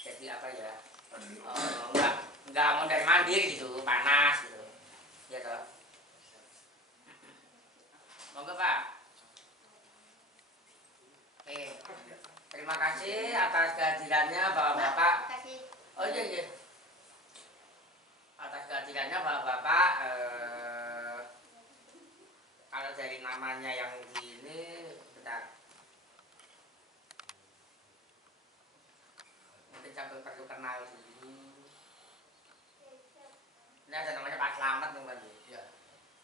jadi apa ya, nggak mondar mandir gitu, panas gitu ya toh. Monggo Pak. Terima kasih atas kehadirannya Bapak-bapak. Oh iya iya. Atas kehadirannya Bapak-bapak, kalau dari namanya yang di ini, bentar. Mungkin sambil perlu kenal dulu. Ini ada namanya Pak Slamet nih Pak. Iya.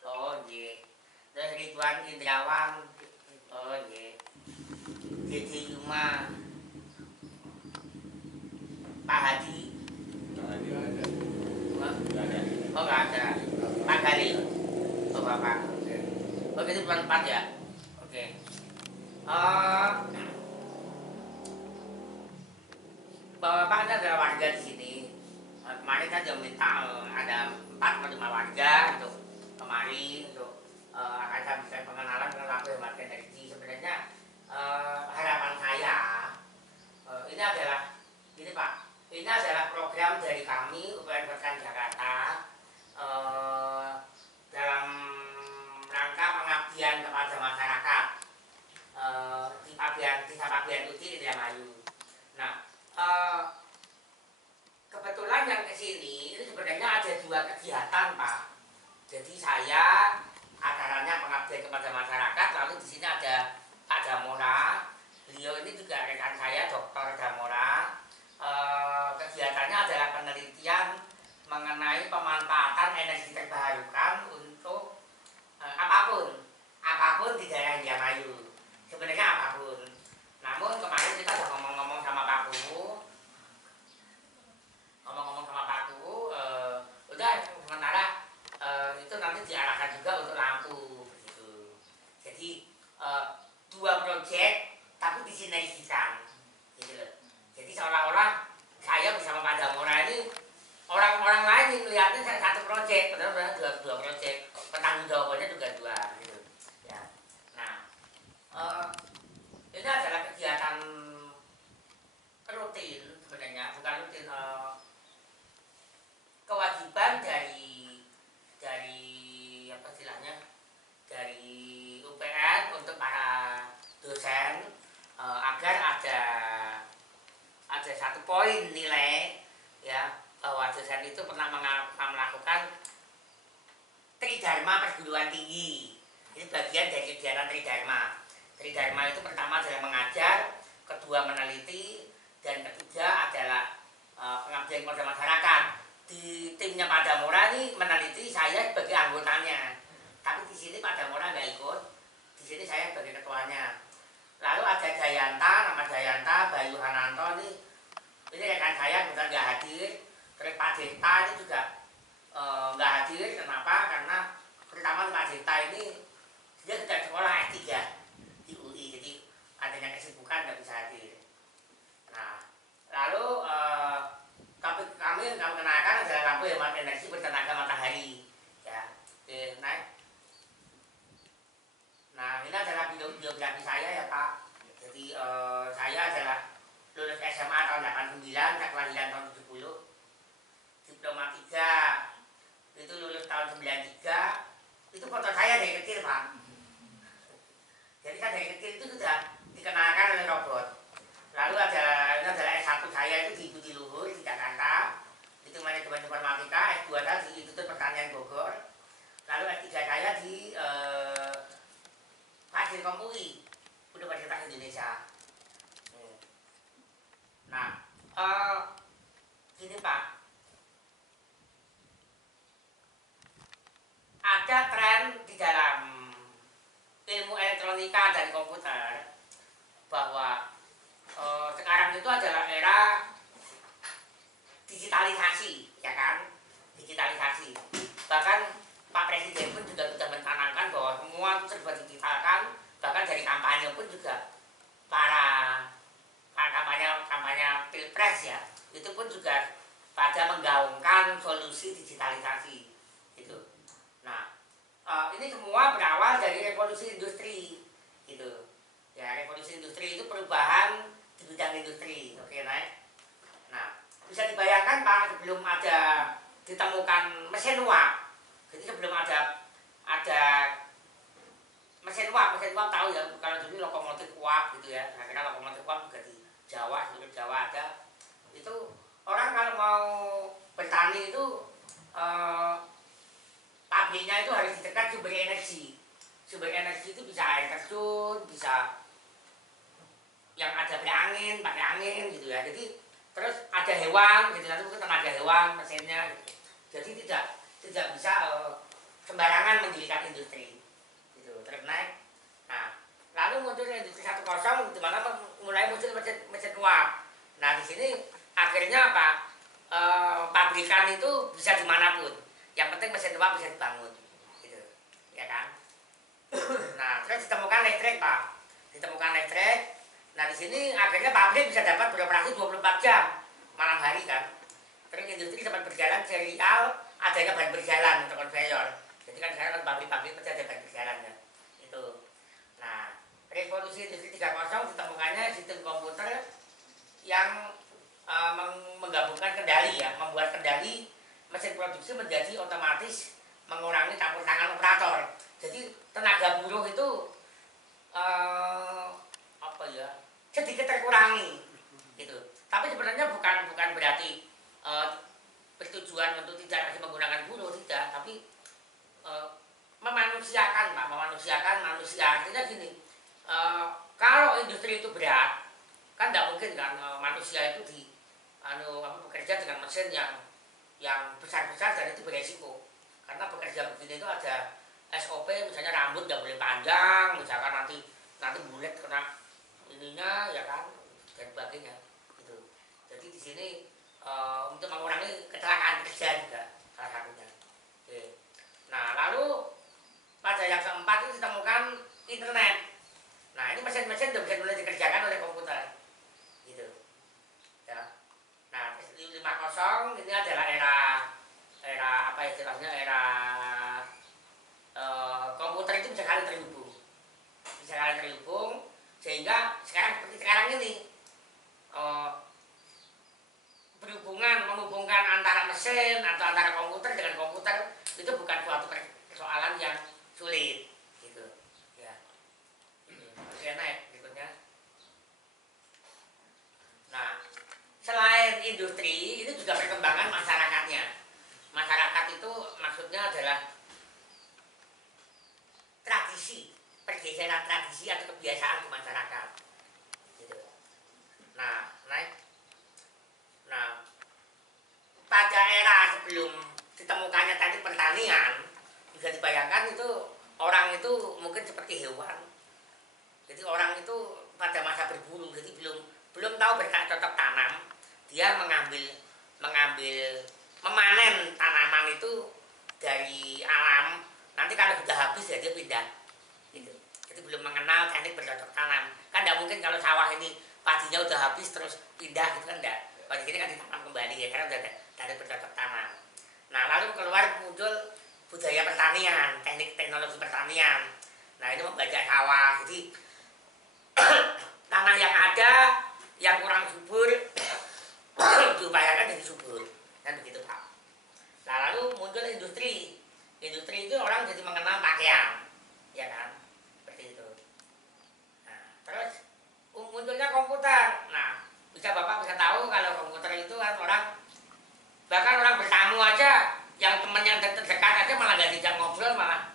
Oh iya. Terus Ridwan Indrawan. Oh iya. Jadi Yuma. Pak Haji. Pak Haji ada. Oh nggak ada. Pak Gali. Oh Bapak. Oh itu bukan 4 ya. Oke. Bapak ini adalah warga di sini. Kemarin kan dia minta ada 4 atau 5 warga untuk kemari untuk akan saya bisa pengenalan dengan lagu hemat energi. Sebenarnya harapan saya ini adalah ini Pak, ini adalah program dari kami UPN Berkah Jakarta dalam rangka pengabdian kepada masyarakat di Pabian Uti Indramayu. Nah, kebetulan yang kesini ini sebenarnya ada 2 kegiatan Pak. Jadi saya acaranya pengabdian kepada masyarakat, lalu di sini ada Pak Damora. Beliau ini juga rekan saya, Dr. Damora. Kegiatannya adalah penelitian mengenai pemanfaatan energi terbarukan untuk apapun di daerah Indramayu. Sebenarnya apapun. Namun kemarin kita sudah ngomong-ngomong sama Pak Guru, udah sementara itu nanti diarahkan juga untuk lampu begitu. Jadi 2 proyek tapi disinergikan gitu loh. Jadi seolah-olah saya bersama Pak Damora ini orang-orang lain yang melihatnya satu proyek, padahal dua proyek, penanggung jawabannya juga 2 gitu ya. Nah, ini adalah kegiatan rutin sebenarnya, bukan rutin, kewajiban dari apa istilahnya, dari UPN untuk para dosen agar ada 1 poin nilai ya, bahwa dosen itu pernah melakukan Tridharma perguruan tinggi. Ini bagian dari kegiatan Tridharma. Tridharma itu pertama adalah mengajar, kedua meneliti, dan ketiga adalah pengabdian kepada masyarakat. Di timnya Pak Damora ini meneliti, saya sebagai anggotanya. Tapi di sini Pak Damora nggak ikut. Di sini saya sebagai ketuanya. Lalu ada Jayanta, nama Jayanta, Bayu Hananto ini rekan saya kebetulan nggak hadir. Terus Pak Deta ini juga nggak hadir. Kenapa? Karena pertama Pak Deta ini dia sedang sekolah S3 di UI, jadi adanya kesibukan nggak bisa hadir. Nah, lalu kami kenalkan adalah lampu hemat energi bertenaga matahari ya. Oke, naik. Nah, ini adalah biografi saya ya Pak. Jadi saya adalah lulus SMA tahun 89, saya kelahiran tahun 70. Diploma 3 itu lulus tahun 93. Itu foto saya dari kecil Pak. Jadi saya dari kecil itu sudah dikenalkan oleh robot. Lalu ini adalah S1 saya itu di Budi Luhur di Jakarta. Itu manajemen informatika. S2 saya di Institut Pertanian Bogor. Lalu S3 saya di Fasilkom UI, Universitas Indonesia. Nah, gini Pak, ada tren di dalam ilmu elektronika dan komputer bahwa sekarang itu adalah era digitalisasi, ya kan? Digitalisasi. Bahkan Pak Presiden pun juga sudah mencanangkan bahwa semua itu serba digitalkan. Bahkan dari kampanye pun juga para kampanye pilpres ya, itu pun juga pada menggaungkan solusi digitalisasi gitu. Nah, ini semua berawal dari revolusi industri gitu ya. Revolusi industri itu perubahan di bidang industri, oke naik. sebelum ada ditemukan mesin uap, jadi sebelum ada mesin uap tahu ya, kalau dulu lokomotif uap gitu ya. Nah, karena lokomotif uap juga di Jawa, seluruh Jawa ada. Itu orang kalau mau bertani itu pabriknya itu harus di dekat sumber energi. Sumber energi itu bisa air terjun, bisa yang ada pakai angin gitu ya. Jadi terus ada hewan gitu, nanti mungkin tenaga hewan mesinnya gitu. Jadi tidak bisa sembarangan mendirikan industri gitu. Terus naik. Nah, lalu muncul industri 1.0 di mana mulai muncul mesin uap. Nah, di sini akhirnya apa? Pabrikan itu bisa dimanapun. Yang penting mesin uap bisa dibangun, gitu, ya kan? Nah, terus ditemukan listrik, Pak. Ditemukan listrik. Nah, di sini akhirnya pabrik bisa dapat beroperasi 24 jam malam hari kan. Terus industri dapat berjalan serial, adanya ban berjalan untuk konveyor. Jadi kan sekarang pabrik-pabrik pasti ada ban berjalan ya. Itu. Nah, revolusi industri 3.0 ditemukannya sistem komputer yang menggabungkan kendali ya, membuat kendali mesin produksi menjadi otomatis, mengurangi campur tangan operator. Jadi tenaga buruh itu apa ya, sedikit terkurangi gitu. Tapi sebenarnya bukan berarti bertujuan untuk tidak lagi menggunakan buruh, tidak, tapi memanusiakan manusia. Artinya gini, kalau industri itu berat, kan tidak mungkin kan manusia itu bekerja dengan mesin yang besar-besar dan itu beresiko. Karena bekerja begini itu ada SOP, misalnya rambut nggak boleh panjang, misalkan nanti bulet kena ininya ya kan, dan sebagainya gitu. Jadi di sini untuk mengurangi kecelakaan kerja juga salah satunya. Oke. Nah, lalu pada yang keempat itu ditemukan internet. Nah, ini mesin-mesin sudah bisa mulai dikerjakan oleh komputer gitu ya. Nah, 5.0 ini adalah era apa istilahnya, era komputer itu bisa kali terhubung sehingga sekarang seperti sekarang ini menghubungkan antara mesin atau antara komputer dengan komputer itu bukan suatu persoalan yang sulit gitu ya. Oke, naik berikutnya. Nah, selain industri itu juga perkembangan masyarakatnya. Masyarakat itu maksudnya adalah tradisi, pergeseran tradisi atau kebiasaan di masyarakat gitu. Nah, pada era sebelum ditemukannya tadi pertanian, bisa dibayangkan itu orang itu mungkin seperti hewan. Jadi orang itu pada masa berburu, jadi belum tahu bercocok tanam, dia memanen tanaman itu dari alam. Nanti kalau sudah habis ya dia pindah gitu. Jadi belum mengenal teknik bercocok tanam. Kan tidak mungkin kalau sawah ini padinya udah habis terus pindah gitu kan, enggak. Pada sini kan ditanam kembali ya, karena udah ada teknik bercocok tanam. Nah, lalu muncul budaya pertanian, teknologi pertanian. Nah, ini membajak sawah. Jadi tanah yang ada yang kurang subur diupayakan jadi subur, kan begitu Pak. Nah, lalu muncul industri itu orang jadi mengenal pakaian ya kan, seperti itu. Nah, terus munculnya komputer. Nah, Bapak bisa tahu kalau komputer itu kan bahkan orang bertamu aja, yang teman yang terdekat aja malah gak dijak ngobrol, malah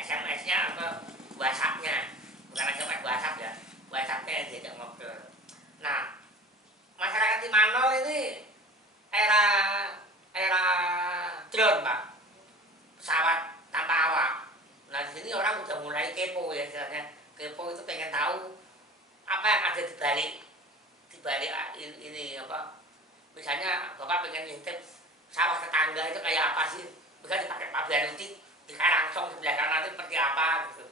SMS-nya atau WhatsApp-nya, bukan SMS, WhatsApp ya, WhatsApp-nya yang diajak ngobrol. Nah, masyarakat Timanol ini era drone Pak, pesawat tanpa awak. Nah, di sini orang udah mulai kepo ya, istilahnya kepo itu pengen tahu apa yang ada di balik ini apa. Misalnya Bapak pengen ngintip sawah tetangga itu kayak apa sih, bisa dipakai Pak Banuti di Karangsong sebelah kanan itu seperti apa gitu,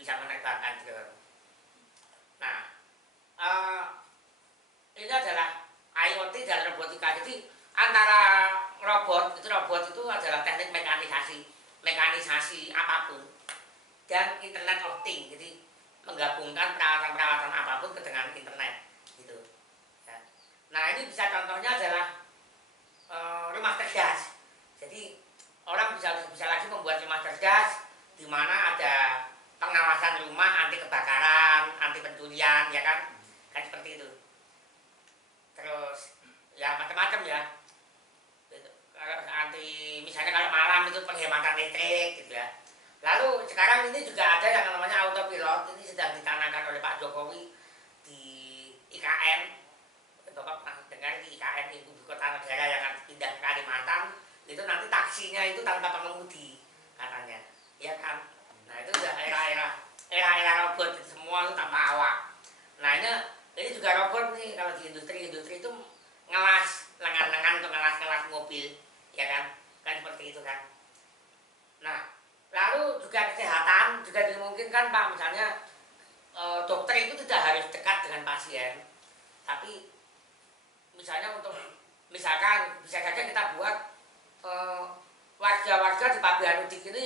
bisa menerbangkan drone. Nah, ini adalah IoT dan robotika. Jadi antara robot itu adalah teknik mekanisasi apapun dan Internet of Things. Jadi menggabungkan peralatan-peralatan apapun dengan internet gitu ya. Nah ini bisa contohnya adalah rumah cerdas. Jadi orang bisa lagi membuat rumah cerdas di mana ada pengawasan rumah anti kebakaran, anti pencurian, ya kan? Kan seperti itu. Terus ya macam-macam ya. Kalau anti misalnya kalau malam itu penghematan listrik gitu ya. Lalu sekarang ini juga ada yang namanya autopilot, ini sedang ditanamkan oleh Pak Jokowi di IKN. Bapak pernah dengar di IKN, ibu kota negara yang akan pindah ke Kalimantan, itu nanti taksinya itu tanpa pengemudi katanya, ya kan? Nah itu udah era robot, semua itu tanpa awak. Nah ini juga robot nih, kalau di industri itu ngelas lengan-lengan untuk ngelas mobil, ya kan? Kan seperti itu kan. Nah lalu juga kesehatan juga dimungkinkan Pak, misalnya dokter itu tidak harus dekat dengan pasien, tapi misalnya misalkan bisa saja kita buat warga-warga di Pabean Udik ini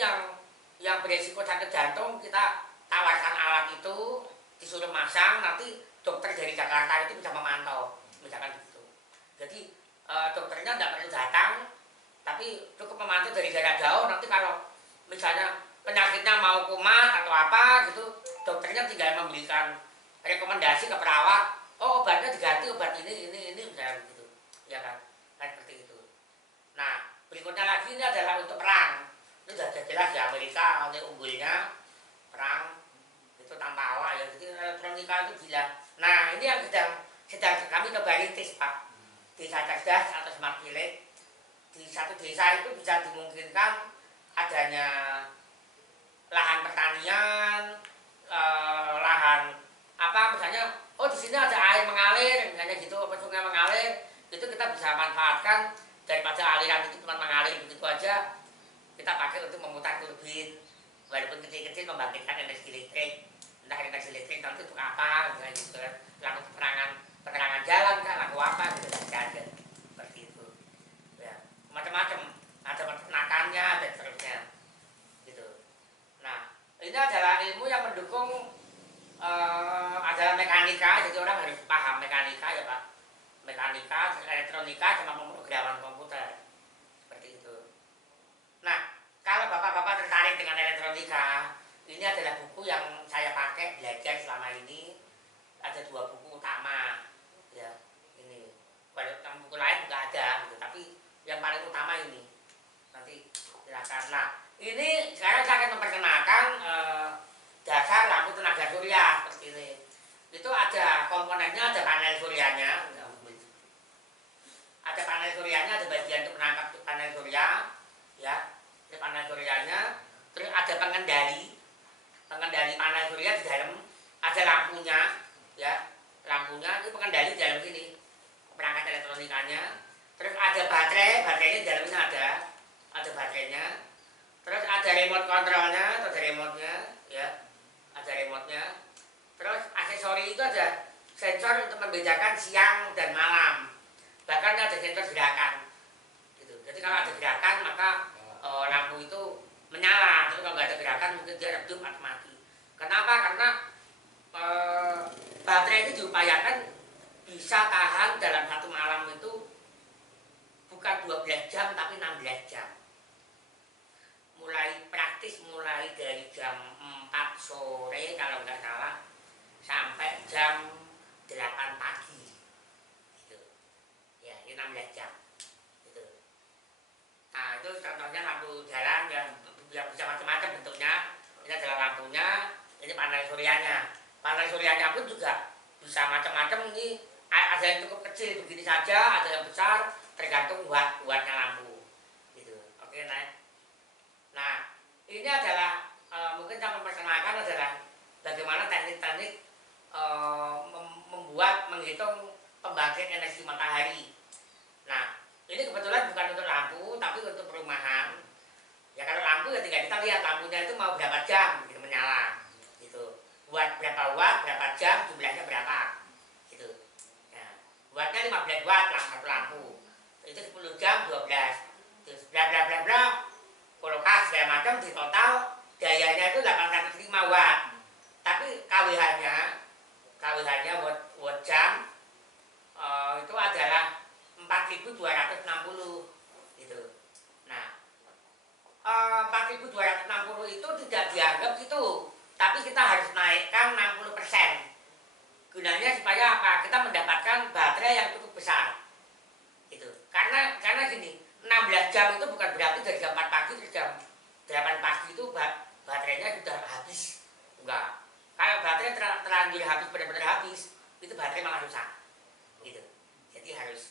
yang beresiko sakit jantung, kita tawarkan alat itu, disuruh masang, nanti dokter dari Jakarta itu bisa memantau, misalkan begitu. Jadi dokternya tidak perlu datang, tapi cukup memantau dari jarak jauh. Nanti kalau misalnya penyakitnya mau kumat atau apa gitu, dokternya tinggal memberikan rekomendasi ke perawat, oh obatnya diganti obat ini misalnya gitu, ya kan? Kan seperti itu. Nah berikutnya lagi ini adalah untuk perang. Ini sudah jelas ya, Amerika ini unggulnya perang itu tanpa awak ya, jadi elektronika itu gila. Nah ini yang sedang kami coba rintis Pak, desa cerdas atau smart village. Di satu desa itu bisa dimungkinkan adanya lahan pertanian, lahan apa misalnya, oh di sini ada air mengalir, misalnya gitu, apa sungai mengalir, itu kita bisa manfaatkan daripada aliran itu cuma mengalir begitu aja, kita pakai untuk memutar turbin, walaupun kecil-kecil membangkitkan energi listrik, entah energi listrik nanti untuk apa, misalnya gitu kan, lalu penerangan jalan kan, lalu apa gitu bisa ada, seperti itu, ya macam-macam, ada peternakannya dan seterusnya, gitu. Nah ini adalah ilmu yang mendukung adalah mekanika, jadi orang harus paham mekanika ya Pak, mekanika, elektronika, sama pemrograman komputer, seperti itu. Nah kalau bapak-bapak tertarik dengan elektronika, ini adalah buku yang saya pakai belajar selama ini. Ada 2 buku utama, ya ini. Kalau buku lain juga ada, gitu. Tapi yang paling utama ini. Nanti silakan. Nah ini sekarang saya akan memperkenalkan dasar lampu tenaga surya seperti ini. Itu ada komponennya, ada panel suryanya, ada panel suryanya, ada bagian untuk menangkap panel surya, ya, ini panel suryanya. Terus ada pengendali panel surya di dalam, ada lampunya, ya, lampunya itu pengendali di dalam sini, perangkat elektronikanya. Terus ada baterainya di dalamnya ada baterainya. Terus ada remote controlnya, atau ada remote-nya, ya. Ada remote-nya. Terus aksesori itu ada sensor untuk membedakan siang dan malam. Bahkan ada sensor gerakan. Gitu. Jadi kalau ada gerakan maka lampu itu menyala. Terus kalau nggak ada gerakan mungkin dia redup atau mati. Kenapa? Karena baterai itu diupayakan bisa tahan dalam satu malam itu bukan 12 jam tapi 16 jam. Mulai praktis mulai dari jam 4 sore kalau nggak salah sampai jam 8 pagi gitu. Ya, ini 16 jam gitu. Nah itu contohnya lampu jalan yang bisa macam-macam bentuknya. Ini adalah lampunya, ini panel suryanya. Panel suryanya pun juga bisa macam-macam, ini ada yang cukup kecil begini saja, ada yang besar, tergantung wattnya lampu gitu. Oke, nah ini adalah mungkin saya memperkenalkan adalah bagaimana teknik-teknik menghitung pembangkit energi matahari. Nah ini kebetulan bukan untuk lampu tapi untuk perumahan. Ya kalau lampu ya tinggal kita lihat lampunya itu mau berapa jam gitu menyala gitu. Buat berapa watt, berapa jam, jumlahnya berapa gitu. Nah, wattnya 15 watt lah satu lampu. Itu 10 jam 12. Terus bla bla bla bla, kolokas segala macam, di total dayanya itu 805 watt. Tapi KWH-nya watt jam itu adalah 4260 gitu. Nah, 4260 itu tidak dianggap itu, tapi kita harus naikkan 60%. Gunanya supaya apa? Kita mendapatkan baterai yang cukup besar. Gitu. Karena gini, 16 jam itu bukan berarti dari jam 4 pagi ke jam 8 pagi itu baterainya sudah habis. Enggak. Kalau baterai terlanjur habis, benar-benar habis, itu baterai malah rusak. Gitu. Jadi harus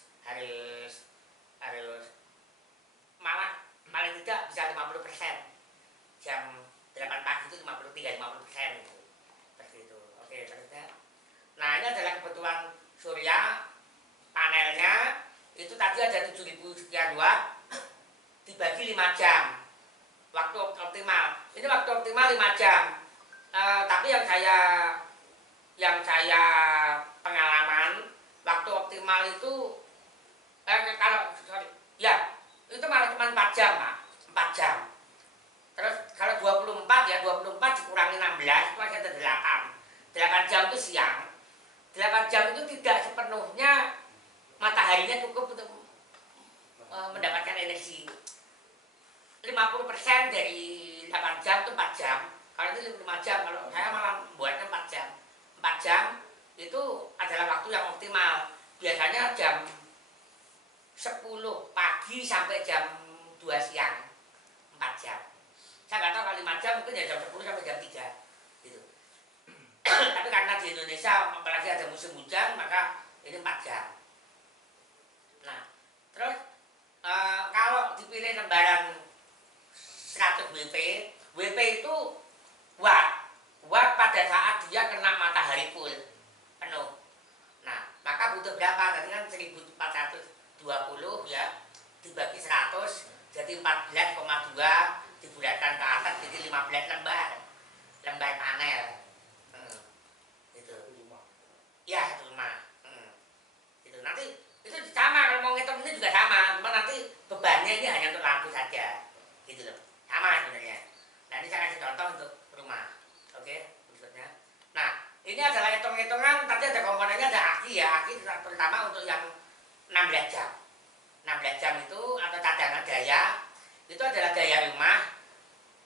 malah paling tidak bisa 50%. Jam 8 pagi itu 50% gitu. Seperti itu. Oke, terusnya. Nah, ini adalah kebutuhan surya. Panelnya itu tadi ada 7000 sekian watt dibagi 5 jam. Waktu optimal. Ini waktu optimal 5 jam. Tapi yang saya pengalaman waktu optimal itu itu malah cuma 4 jam, Pak. 4 jam. Terus kalau 24 dikurangi 16 itu ada 8. 8 jam itu siang. 8 jam itu tidak sepenuhnya mataharinya cukup untuk mendapatkan energi. 50% dari 8 jam itu 4 jam. Kalau itu 5 jam, kalau saya malah membuatnya 4 jam. 4 jam itu adalah waktu yang optimal. Biasanya jam 10 pagi sampai jam 2 siang. 4 jam. Saya nggak tahu kalau 5 jam mungkin ya jam 10 sampai jam 3 gitu. Tapi karena di Indonesia apalagi ada musim hujan, maka ini 4 jam. Nah, terus kalau dipilih lembaran 100 WP, WP itu watt pada saat dia kena matahari full penuh. Nah, maka butuh berapa? Tadi kan 1420 ya, dibagi 100 jadi 14,2 dibulatkan ke atas jadi 15 lembar panel. Itu. Ya, itu rumah. Itu nanti itu sama, kalau mau ngitung ini juga sama, cuma nanti bebannya ini hanya untuk lampu saja. Gitu loh. Sama sebenarnya. Nah, ini saya kasih contoh untuk rumah. Oke, berikutnya. Nah, ini adalah hitung-hitungan, tadi ada komponennya, ada aki ya, aki terutama untuk yang 16 jam. 16 jam itu atau cadangan daya, itu adalah daya rumah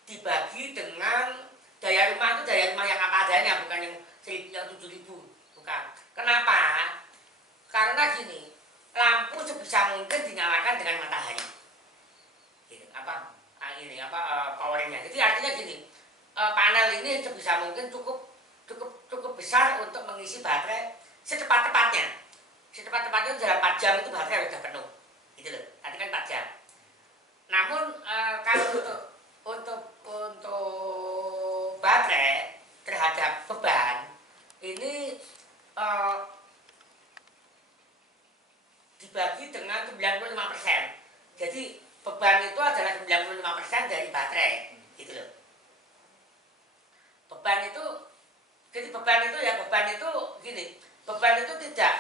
dibagi dengan daya rumah itu daya rumah yang apa adanya, bukan yang 7.000, bukan. Kenapa? Karena gini, lampu sebisa mungkin dinyalakan dengan matahari. Gini, powernya. Jadi artinya gini, panel ini sebisa mungkin cukup besar untuk mengisi baterai secepat-cepatnya. Secepat-cepatnya dalam 4 jam itu baterai sudah penuh. Gitu loh. Tadi kan 4 jam. Namun kalau untuk baterai terhadap beban ini dibagi dengan 95%. Jadi beban itu adalah 95% dari baterai, gitu loh. Beban itu gini, beban itu tidak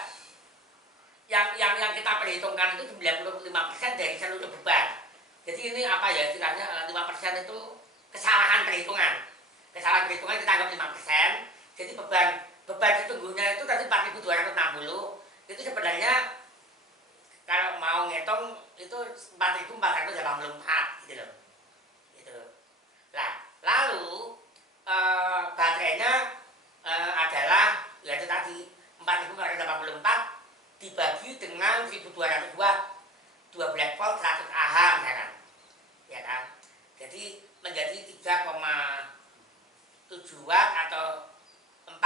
yang kita perhitungkan itu 95% dari seluruh beban. Jadi ini apa ya istilahnya, 5% itu kesalahan perhitungan. Kesalahan perhitungan kita anggap 5%. Jadi beban sesungguhnya itu tadi 4260 itu sebenarnya kalau mau ngitung itu 4484 gitu loh. Gitu. Nah, lalu baterainya adalah yaitu tadi 4484 dibagi dengan 1200 watt 12 volt 100 Ah ya kan? Ya kan? Jadi menjadi 3,7 watt atau 4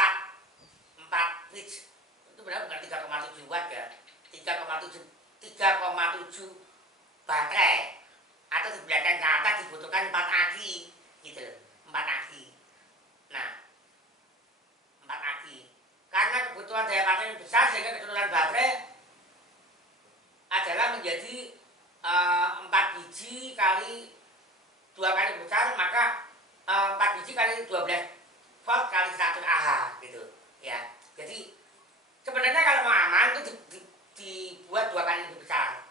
pitch. Itu benar bukan 3,7 watt ya. 3,7 baterai atau dibulatkan ke atas dibutuhkan 4 aki gitu loh. 4 aki. Nah, 4 aki. Karena kebutuhan daya baterai besar sehingga keseluruhan baterai adalah menjadi 4 biji kali 2 kali besar, maka 4 biji kali 12 volt kali 100 Ah gitu ya. Jadi sebenarnya kalau mau aman itu dibuat 2 kali lebih besar.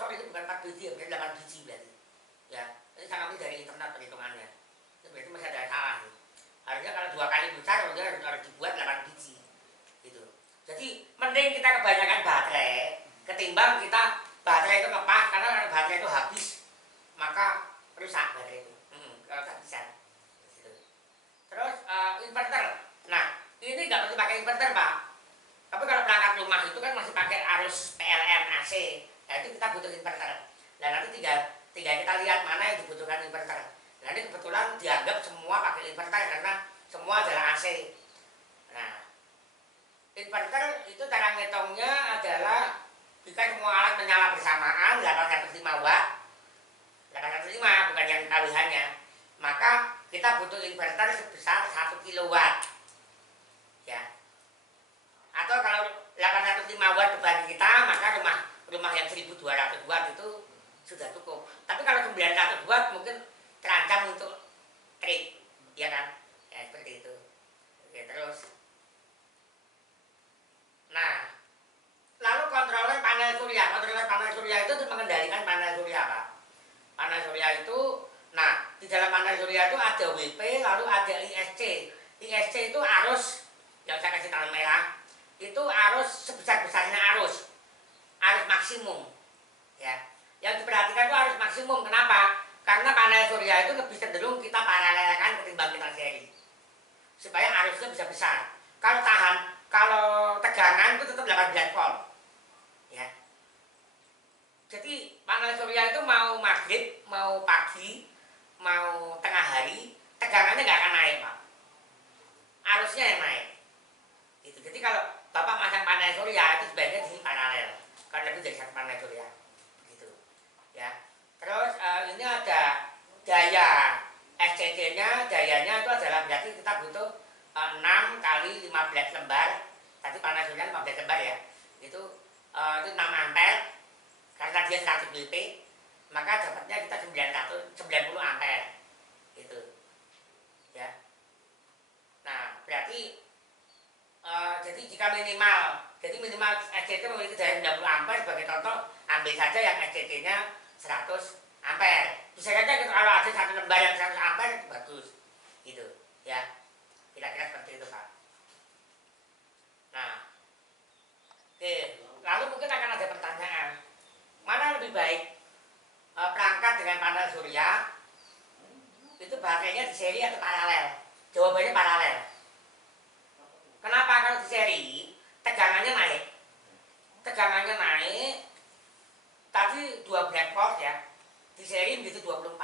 Sorry, itu bukan 4 biji, berarti 8 biji berarti ya. Ini saya ngambil dari internet perhitungannya. Itu berarti masih ada salah nih. Harusnya kalau 2 kali besar harus dibuat 8 biji gitu. Jadi mending kita kebanyakan baterai ketimbang kita baterai itu ngepas, karena kalau baterai itu habis maka rusak baterai itu. Kalau kehabisan. Gitu. Terus inverter. Nah, ini nggak perlu pakai inverter, Pak. Tapi kalau perangkat rumah itu kan masih pakai arus PLN AC. Nah, itu kita butuh inverter. Nah, nanti tinggal kita lihat mana yang dibutuhkan inverter. Nah, ini kebetulan dianggap semua pakai inverter karena semua adalah AC. Nah, inverter itu cara ngitungnya adalah jika semua alat menyala bersamaan 805 watt, 805 bukan yang KWH-nya, maka kita butuh inverter sebesar 1 kilowatt. Ya. Atau kalau 805 watt beban kita, maka rumah yang 1200 watt itu sudah cukup. Tapi kalau 900 watt mungkin terancam untuk trip, ya kan? Ya seperti itu. Oke, terus. Nah, lalu kontroler panel surya. Kontroler panel surya itu untuk mengendalikan panel surya, Pak. Panel surya itu, nah di dalam panel surya itu ada WP, lalu ada ISC. ISC itu arus, yang saya kasih tanda merah, itu arus sebesar-besarnya arus maksimum. Ya, yang diperhatikan itu arus maksimum. Kenapa? Karena panel surya itu lebih cenderung kita paralelkan ketimbang kita seri, supaya arusnya bisa besar. Kalau tegangan itu tetap 18 volt. Ya. Jadi panel surya itu mau maghrib, mau pagi, mau tengah hari, tegangannya nggak akan naik, Pak. Arusnya yang naik. Gitu. Jadi kalau Bapak masang panel surya itu sebaiknya di paralel, karena lebih dari satu panel surya. Begitu. Ya. Terus ini ada daya SCD-nya, dayanya itu adalah berarti kita butuh 6 kali 15 lembar. Tadi panel surya 15 lembar ya. Itu 6 ampere. Karena dia 100 BP, maka dapatnya kita 90 ampere. Gitu. Ya. Nah, berarti jadi jika minimal SCD memiliki daya 90 ampere, sebagai contoh ambil saja yang SCD-nya 100 ampere. Bisa saja kalau ada satu lembar yang 100 ampere bagus. Gitu, ya. Kira-kira seperti itu, Pak. Nah, oke, lalu mungkin akan ada pertanyaan, mana lebih baik perangkat dengan panel surya itu baterainya di seri atau paralel? Jawabannya paralel. Kenapa? Kalau di seri tegangannya naik. Tegangannya naik tadi 12 volt ya. Di seri begitu 24.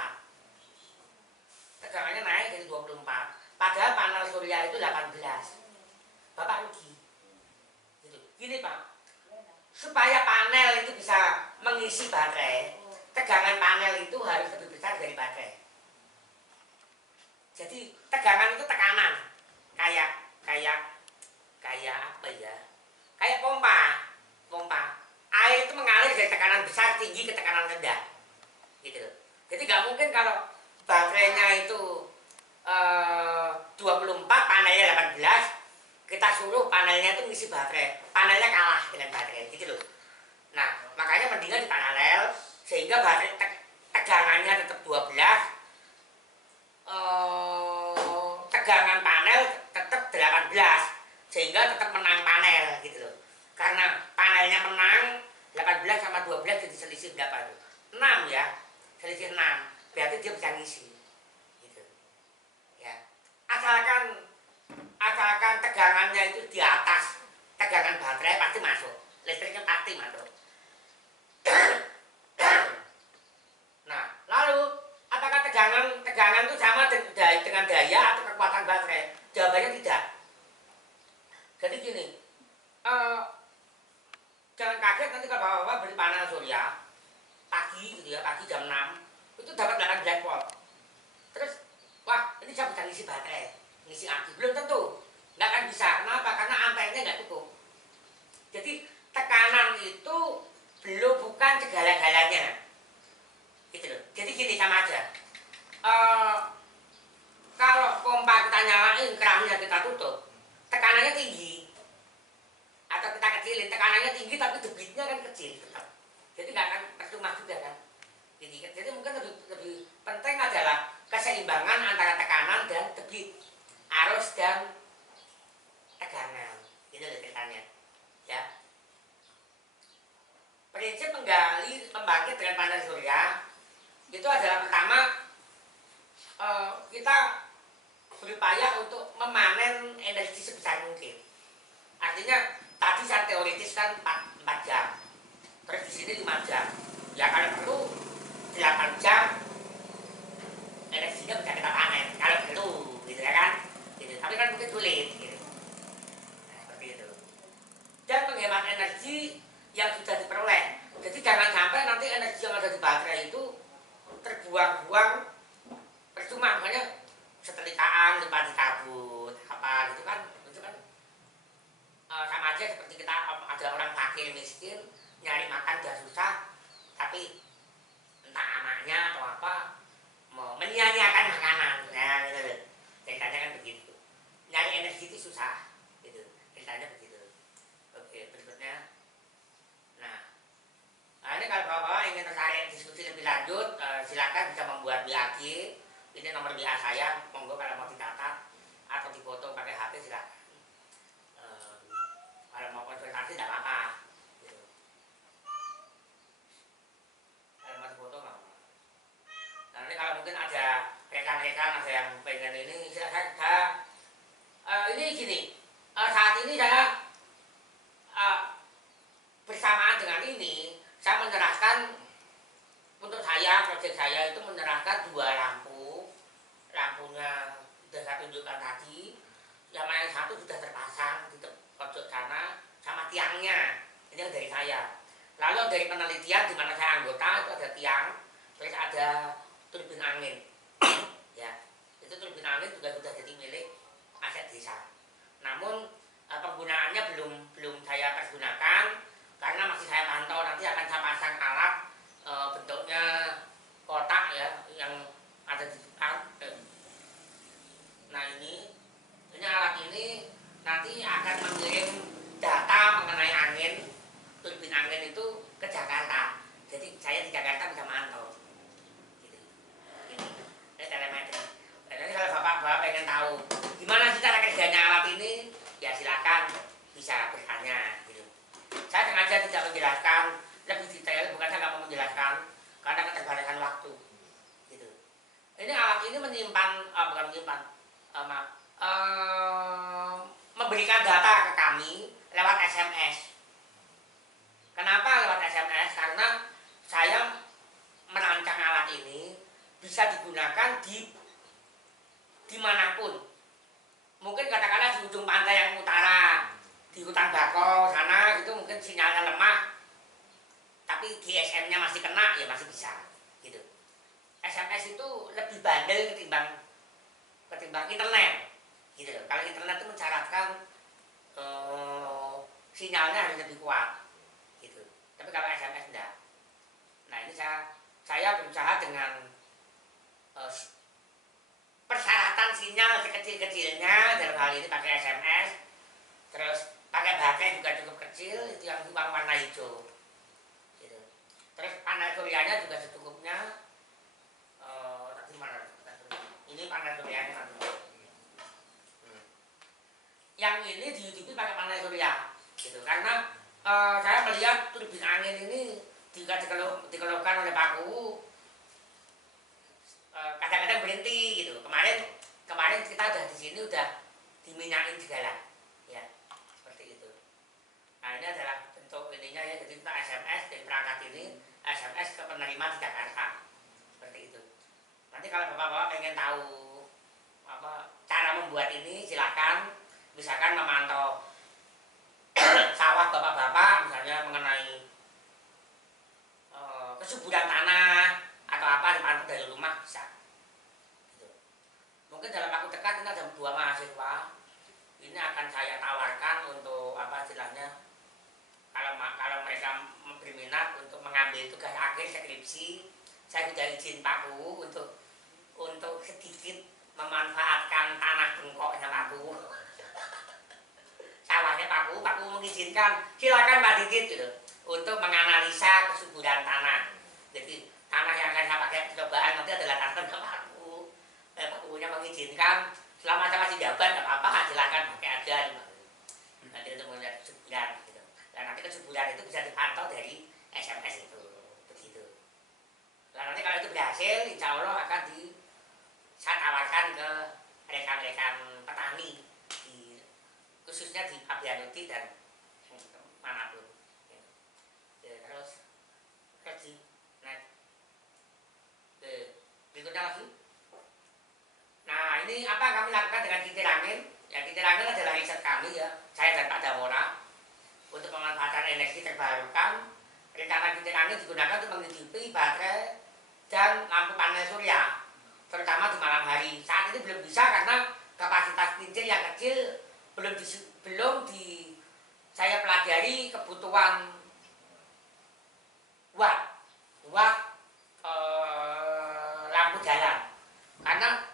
Tegangannya naik dari 24. Padahal panel surya itu 18. Bapak rugi. Gitu. Gini, Pak. Supaya panel itu bisa mengisi baterai, tegangan panel itu harus lebih besar dari baterai. Jadi tegangan itu tekanan. Kayak apa ya? Kayak pompa. Air itu mengalir dari tekanan besar tinggi ke tekanan rendah. Gitu. Jadi nggak mungkin kalau baterainya itu 24, panelnya 18, kita suruh panelnya itu ngisi baterai, panelnya kalah dengan baterai, gitu loh. Nah, makanya mendingan di paralel, sehingga baterai tegangannya tetap 12, tegangan panel tetap 18, sehingga tetap menang panel, gitu loh. Karena panelnya menang, 18 sama 12 jadi selisih berapa itu? 6 ya, selisih 6, berarti dia bisa ngisi. Asalkan tegangannya itu di atas tegangan baterai pasti masuk, listriknya pasti masuk. Nah, lalu apakah tegangan itu sama dengan daya atau kekuatan baterai? Jawabannya tidak. Jadi gini, jangan kaget nanti kalau bapak-bapak beli panel surya pagi gitu ya, pagi jam 6 itu dapat 18 volt. Terus wah, ini saya bisa ngisi baterai, ngisi aki. Belum tentu, nggak akan bisa. Kenapa? Karena ampernya nggak cukup. Jadi tekanan itu bukan segala-galanya, gitu loh. Jadi gini, sama aja. Kalau pompa kita nyalain, kerannya kita tutup, tekanannya tinggi, atau kita kecilin, tekanannya tinggi tapi debitnya kan kecil tetap. Jadi nggak akan percuma juga kan. Jadi mungkin lebih penting adalah keseimbangan antara tekanan dan debit, arus dan tegangan. Itu ceritanya, ya. kami membangkit dengan panel surya itu adalah pertama kita berupaya untuk memanen energi sebesar mungkin. Artinya tadi saya teoritis kan 4 jam, terus di sini 5 jam. Ya kalau perlu 8 jam energinya bisa kita panen kalau perlu, gitu ya kan? Gitu. Tapi kan mungkin sulit, gitu. Nah, seperti itu. Dan menghemat energi yang sudah diperoleh. Jadi jangan sampai nanti energi yang ada di baterai itu terbuang-buang percuma, makanya setrikaan lupa dicabut apa gitu kan, itu kan sama aja seperti kita ada orang fakir miskin nyari makan udah susah, tapi entah anaknya atau apa mau menyia-nyiakan makanan, nah gitu loh, ceritanya kan begitu. Nyari energi itu susah, gitu, ceritanya begitu. Oke, berikutnya. Nah, ini kalau bapak-bapak ingin tertarik diskusi lebih lanjut, silakan bisa membuat BAG. Ini nomor BA saya, monggo kalau mau dicatat atau difoto pakai HP silakan. Kalau mau konsultasi tidak apa-apa. Gitu. Kalau mau difoto nggak apa-apa. Nanti kalau mungkin ada rekan-rekan ada yang pengen ini, silakan. Ini gini, saat ini saya bersamaan dengan ini, saya menyerahkan untuk saya, proyek saya itu menyerahkan 2 lampunya sudah saya tunjukkan tadi, yang mana yang satu sudah terpasang di pojok sana sama tiangnya, ini yang dari saya. Lalu dari penelitian di mana saya anggota itu ada tiang, terus ada turbin angin, ya itu turbin angin juga sudah jadi milik aset desa. Namun penggunaannya belum saya pergunakan karena masih saya pantau, nanti akan saya pasang alat bentuknya kotak ya yang ada di depan. Nah ini alat ini nanti akan mengirim data mengenai angin, turbin angin itu ke Jakarta. Jadi saya di Jakarta bisa mantau. Gitu. Ini telemetri. Jadi kalau bapak-bapak pengen tahu gimana sih cara kerjanya alat ini, ya silakan bisa bertanya. Gitu. Saya sengaja tidak menjelaskan lebih detail, bukan saya nggak mau menjelaskan karena keterbatasan waktu. Gitu. Ini alat ini memberikan data ke kami lewat SMS. Kenapa lewat SMS? Karena saya merancang alat ini bisa digunakan dimanapun. Mungkin katakanlah di ujung pantai yang utara, di hutan bakau sana itu mungkin sinyalnya lemah, tapi GSM-nya masih kena, ya masih bisa. Gitu. SMS itu lebih bandel ketimbang internet. Gitu. Kalau internet itu mensyaratkan sinyalnya harus lebih kuat. Gitu. Tapi kalau SMS enggak. Nah ini saya berusaha dengan persyaratan sinyal sekecil-kecilnya, dalam hal ini pakai SMS, terus pakai baterai juga cukup kecil, itu yang warna hijau. Gitu. Terus panel suryanya juga secukupnya. Tadi mana? Ini panel suryanya. Yang ini dihidupi pakai panel surya, gitu. Karena saya melihat turbin angin ini jika dikeluhkan oleh Pak Kuwu kadang-kadang berhenti gitu. Kemarin kita udah di sini udah diminyakin segala, ya seperti itu. Nah ini adalah bentuk ininya ya. Jadi kita SMS dari perangkat ini SMS ke penerima di Jakarta, seperti itu. Nanti kalau bapak-bapak pengen tahu apa cara membuat ini, silakan. Misalkan memantau sawah bapak-bapak, misalnya mengenai kesuburan tanah atau apa dipantau dari rumah bisa. Gitu. Mungkin dalam waktu dekat ini ada 2 mahasiswa. Ini akan saya tawarkan untuk apa istilahnya, kalau mereka berminat untuk mengambil tugas akhir skripsi, saya sudah izin Pak Kuwu untuk sedikit memanfaatkan tanah bengkoknya Pak Kuwu. Sawahnya Pak Kuwu mengizinkan, silakan Pak Didit gitu, untuk menganalisa kesuburan tanah. Jadi tanah yang akan saya pakai percobaan nanti adalah tanah Pak Kuwu. Pak Kuwunya mengizinkan, selama saya masih jabat nggak apa-apa, silakan pakai aja. Nanti untuk melihat kesuburan gitu. Dan nanti kesuburan itu bisa dipantau dari SMS itu. Nah, nanti kalau itu berhasil, insya Allah akan saya tawarkan ke rekan-rekan petani khususnya di Pabianuti dan manapun. Ya, terus nah, berikutnya lagi. Nah, ini apa kami lakukan dengan kincir angin? Ya, kincir angin adalah riset kami ya, saya dan Pak Damora, untuk pemanfaatan energi terbarukan. Rencana kincir angin digunakan untuk menghidupi baterai dan lampu panel surya, terutama di malam hari. Saat ini belum bisa karena kapasitas kincir yang kecil belum di saya pelajari kebutuhan watt lampu jalan, karena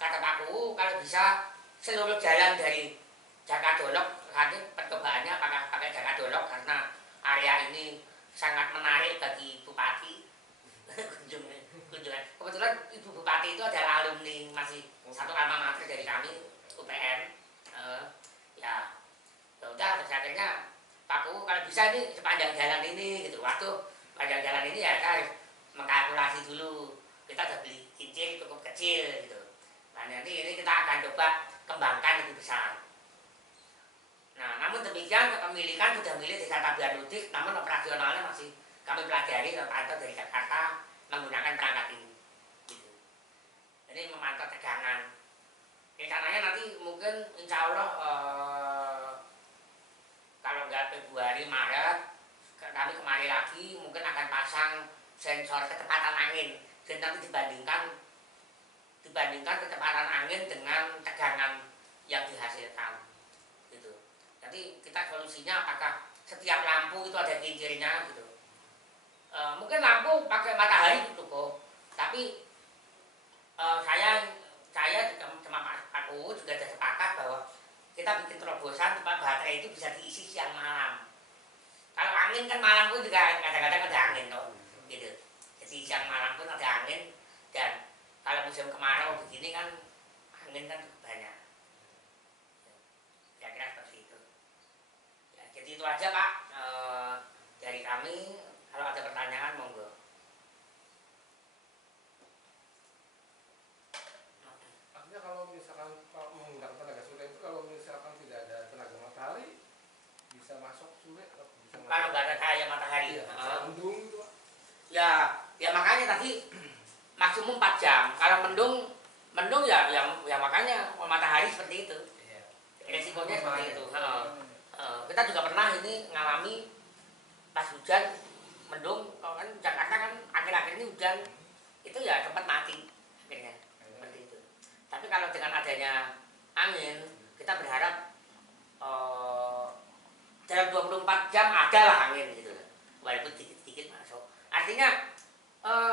kata Pak Kuwu kalau bisa seluruh jalan dari Jakadolok, nanti percobaannya pakai Jakadolok karena area ini sangat menarik bagi bupati. Kunjungan. Kebetulan Ibu Bupati itu adalah alumni masih satu alma mater dari kami UPN. Ya udah, terus akhirnya Pak Kuwu kalau bisa nih sepanjang jalan ini gitu. Waktu panjang jalan ini ya kita harus mengkalkulasi dulu. Kita udah beli kincir cukup kecil gitu. Nah, nanti ini kita akan coba kembangkan lebih besar. Nah, namun demikian kepemilikan sudah milik Desa Pabianuti, namun operasionalnya masih kami pelajari atau dari Jakarta menggunakan perangkat ini. Gitu. Jadi memantau tegangan. Rencananya nanti mungkin insya Allah kalau nggak Februari Maret kami kemari lagi mungkin akan pasang sensor kecepatan angin dan nanti dibandingkan kecepatan angin dengan tegangan yang dihasilkan gitu. Nanti kita solusinya apakah setiap lampu itu ada kincirnya gitu. Mungkin lampu pakai matahari cukup, tapi saya sama Pak Kuwu juga sudah sepakat bahwa kita bikin terobosan tempat baterai itu bisa diisi siang malam. Kalau angin kan malam pun juga kadang-kadang ada angin loh, gitu. Jadi siang malam pun ada angin, dan kalau musim kemarau begini kan angin kan banyak. Ya kira seperti itu. Ya, jadi itu aja Pak dari kami. Kalau ada pertanyaan monggo. Artinya kalau misalkan menggunakan tenaga surya itu kalau misalkan tidak ada tenaga matahari bisa masuk surya atau bisa masuk? Kalau nggak ada cahaya matahari, mendung gitu Pak. Ya makanya tadi maksimum 4 jam. Kalau mendung ya makanya matahari seperti itu. Resikonya seperti itu. Kita juga pernah ini ngalami pas hujan mendung, kan Jakarta kan akhir-akhir ini hujan itu ya sempat mati akhirnya seperti itu. Tapi kalau dengan adanya angin kita berharap dalam 24 jam ada lah angin gitu, walaupun dikit-dikit masuk. Artinya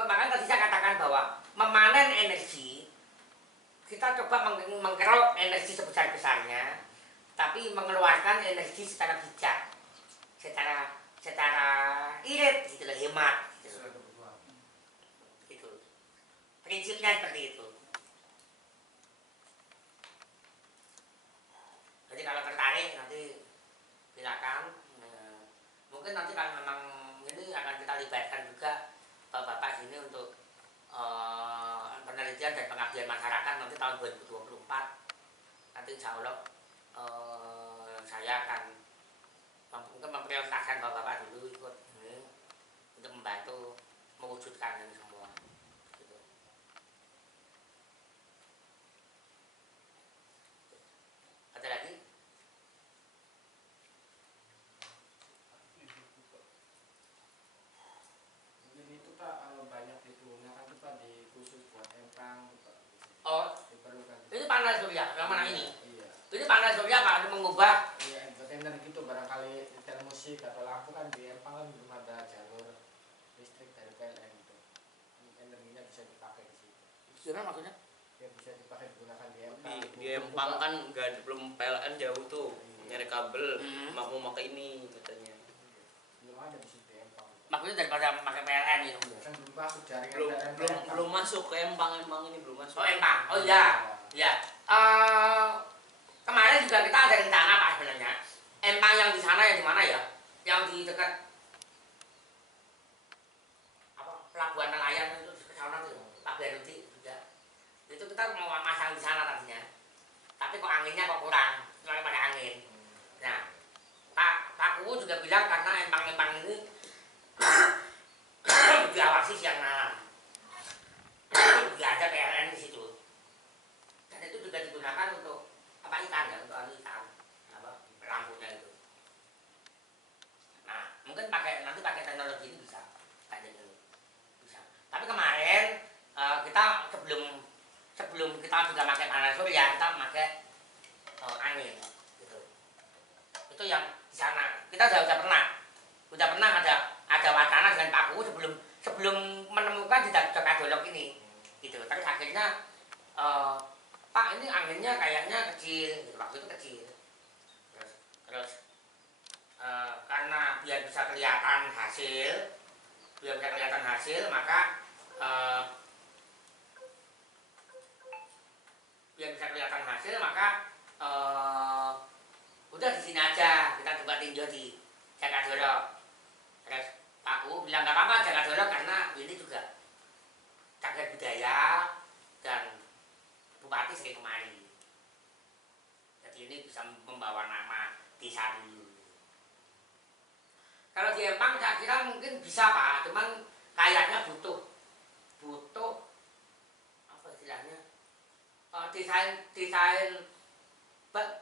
makanya tadi saya katakan bahwa memanen energi kita coba mengkerok energi sebesar-besarnya, tapi mengeluarkan energi secara bijak, secara irit gitu loh, hemat gitu. Gitu. Prinsipnya seperti itu. Jadi kalau tertarik nanti silakan. Mungkin nanti kalau memang ini akan kita libatkan juga bapak-bapak sini untuk penelitian dan pengabdian masyarakat nanti tahun 2024. Nanti insya Allah saya akan mungkin memprioritaskan bapak-bapak dulu ikut ini untuk membantu mewujudkan ini semua. Gitu. Ada lagi? Mungkin itu Pak, kalau banyak digunakan itu Pak di khusus buat empang Pak. Oh, Diperlukan. ini panel surya, yang mana ini? Iya. Ini panel surya Pak, ini mengubah. Iya, buat energi itu barangkali setel musik atau lampu kan di empang kan belum ada jalur listrik dari PLN itu. Energinya bisa dipakai di situ. Surya maksudnya? Ya bisa dipakai digunakan di empang. Di empang kan nggak belum PLN jauh tuh, nyari kabel mau pakai ini katanya. Belum ada di situ empang. Maksudnya daripada pakai PLN itu. Kan belum masuk jaringan Belum PLN. belum masuk ke empang ini belum masuk. Oh empang, oh iya, ya. Kemarin juga kita ada rencana Pak sebenarnya. Empang yang di sana yang di mana ya? Yang di dekat apa pelabuhan nelayan itu pasang di sana tadinya. Tapi kok anginnya kok kurang, soalnya pakai angin. Nah, Pak Kuwu juga bilang karena empang-empang ini diawasi siang malam. Tidak ada PLN di situ. Dan itu juga digunakan untuk apa ikan ya, untuk ikan apa lampunya itu. Nah, mungkin nanti pakai teknologi ini bisa, kayak gitu bisa. Tapi kemarin kita sebelum kita juga pakai panel surya, kita pakai angin, gitu. Itu yang di sana. Kita sudah pernah ada wacana dengan Pak Kuwu sebelum menemukan di Jakadolok ini, gitu. Terus akhirnya Pak ini anginnya kayaknya kecil, gitu. Waktu itu kecil. Terus karena biar bisa kelihatan hasil, maka udah di sini aja kita coba tinjau di Jakadolok. Terus Pak Kuwu bilang nggak apa-apa Jakadolok karena ini juga cagar budaya dan bupati sering kemari. Jadi ini bisa membawa nama desa dulu. Kalau di Empang saya kira mungkin bisa Pak, cuman kayaknya butuh apa istilahnya desain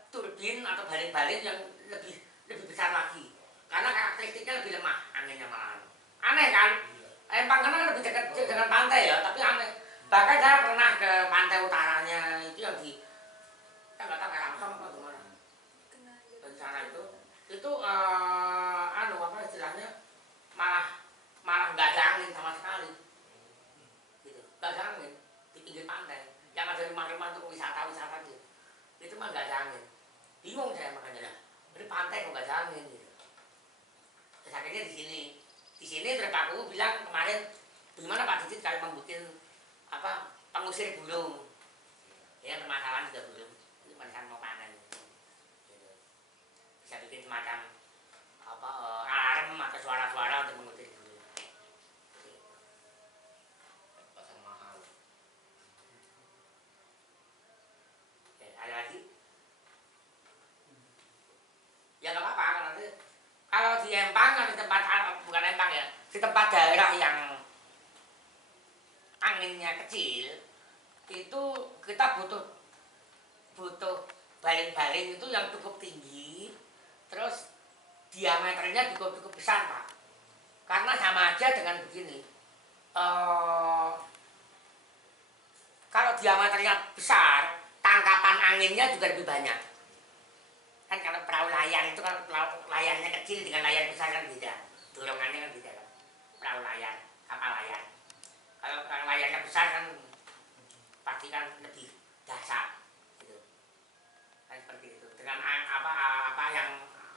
turbin atau baling-baling yang lebih besar lagi. Karena karakteristiknya lebih lemah anginnya malahan. Aneh kan? Empang kan lebih dekat dengan pantai ya, tapi aneh. Bahkan saya pernah ke pantai utaranya itu yang di saya nggak tahu kayak apa gimana. Di sana itu apa istilahnya malah nggak ada angin sama sekali. Gitu. Nggak ada angin di pinggir pantai. Yang ada rumah-rumah untuk wisata gitu. Itu mah nggak ada angin. Bingung saya makanya lah. Ini pantai kok nggak ada angin gitu. Terus akhirnya di sini terus Pak Kuwu bilang kemarin gimana Pak Didit kalau membuat apa pengusir burung. Ya permasalahan juga burung. Itu pada mau panen. Gitu. Bisa bikin semacam apa alarm atau suara-suara untuk mengusir burung. Pasang mahal. Oke, ada lagi? Ya nggak apa-apa nanti. Kalau di Empang atau di tempat bukan Empang ya, di tempat daerah yang anginnya kecil itu kita butuh baling-baling itu yang cukup tinggi, terus diameternya cukup besar Pak. Karena sama aja dengan begini. Kalau diameternya besar, tangkapan anginnya juga lebih banyak. Kan kalau perahu layar itu kan layarnya kecil dengan layar besar kan beda, dorongannya kan beda kan. Perahu layar, kapal layar. Kalau layarnya besar kan pasti kan lebih dahsyat, gitu. Kan seperti itu. Dengan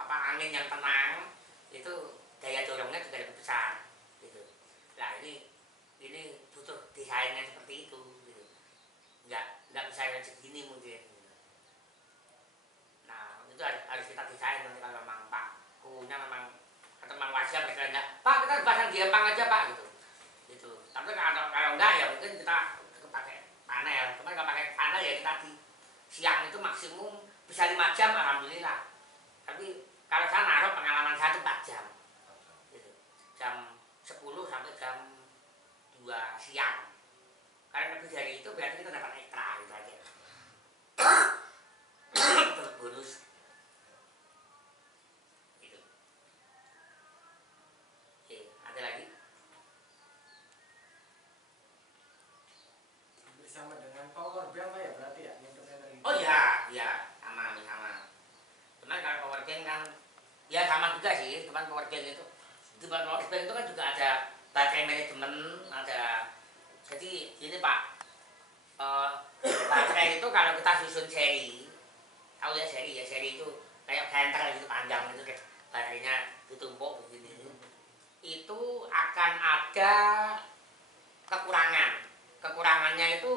angin yang tenang itu daya dorongnya juga lebih besar, gitu. Nah ini butuh desainnya seperti itu, gitu. Nggak bisa yang segini mungkin. Nah, itu harus kita desain nanti kalau memang Pak Kuwunya memang wajar mereka enggak. Pak kita pasang di Empang aja Pak gitu. Gitu. Tapi kalau enggak ya mungkin kita pakai panel. Cuma kalau pakai panel ya kita di siang itu maksimum bisa 5 jam alhamdulillah. Tapi kalau saya naruh pengalaman saya itu 4 jam. Gitu. Jam 10 sampai jam 2 siang. Kalau lebih dari itu berarti kita dapat ekstra gitu aja. Bonus gitu. Oke, ada lagi? Bersama dengan power bank ya berarti ya untuk energi. Oh ya, sama. Cuman kalau power bank kan ya sama juga sih, cuman power bank itu kan juga ada baterai manajemen, ada. Jadi ini Pak, baterai itu kalau kita susun seri, tahu ya seri itu kayak ganteng gitu panjang itu kayak baterainya ditumpuk begini itu akan ada kekurangannya itu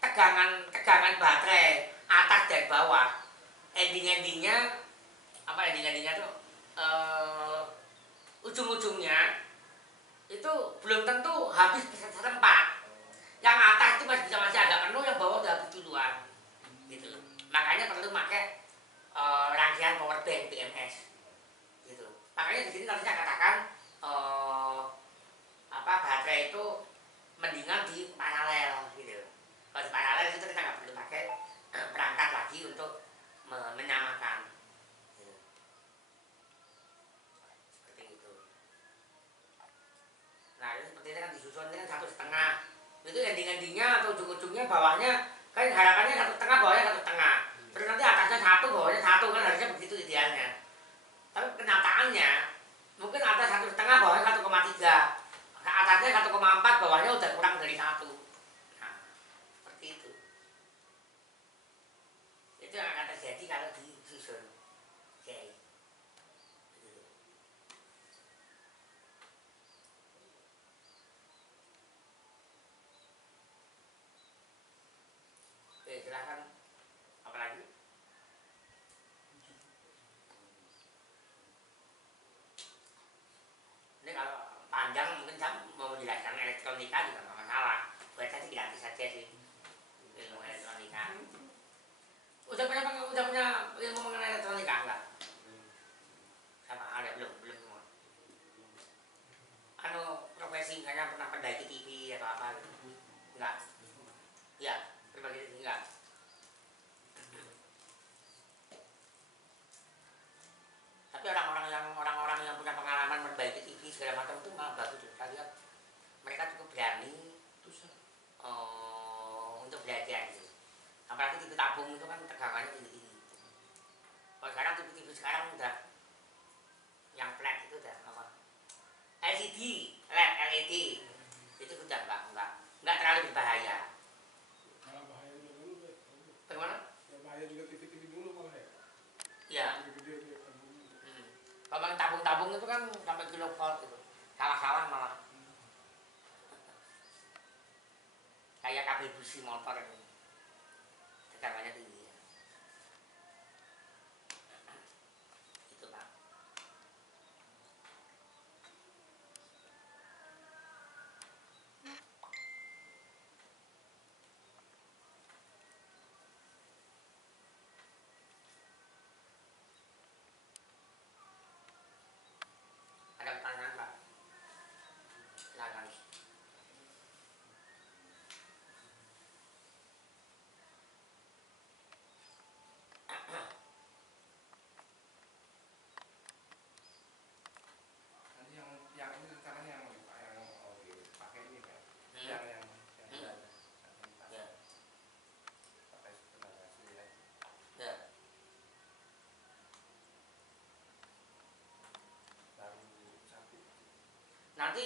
tegangan baterai atas dan bawah endingnya tuh ujung-ujungnya itu belum tentu habis serempak. Yang atas masih agak penuh, yang bawah udah habis duluan gitu. Makanya perlu pakai rangkaian power bank BMS gitu. Makanya di sini tadi saya katakan baterai itu mendingan di paralel gitu. Kalau di paralel itu kita nggak perlu pakai perangkat lagi untuk menyamakan gitu. Seperti itu. Nah ini seperti ini kan disusun ini kan 1,5. Itu ending-endingnya atau ujung-ujungnya bawahnya kan harapannya 1,5, bawahnya 1,5. Terus nanti atasnya 1, bawahnya 1, kan harusnya begitu idealnya. Tapi kenyataannya mungkin atas 1,5, bawahnya 1,3. Atasnya 1,4, bawahnya udah kurang dari 1. Nah, seperti itu. Itu yang akan terjadi kalau disusun. Oke. Gitu. Oke, silahkan. Apa lagi? Ini kalau panjang mungkin saya mau menjelaskan elektronika juga nggak masalah. Buat saya sih gratis saja sih ilmu elektronika. Udah punya ilmu mengenai elektronika enggak? Sama ada belum semua. Profesi misalnya pernah perbaiki TV atau apa gitu? Enggak. Ya, perbaiki TV enggak. Tapi orang-orang yang punya pengalaman memperbaiki TV segala macam itu malah bagus. Saya lihat mereka cukup berani untuk belajar gitu. Apalagi TV tabung itu kan tegangannya tinggi. Kalau sekarang TV sekarang udah yang flat itu udah apa? LCD, LED itu sudah enggak terlalu berbahaya. Malah bahaya juga dulu. Bagaimana? Ya bahaya juga TV dulu malah ya. Ya. Gede-gede. Kalau tabung-tabung itu kan sampai kilovolt itu. Salah-salah malah. Kayak kabel busi motor ini. Tegangannya tinggi. Itu Pak. Ada pertanyaan Pak? Silakan. Yang ini sekarang yang mau dipakai ini Pak. Yang Ya. pakai tenaga surya lagi. Ya. Baru satu. Nanti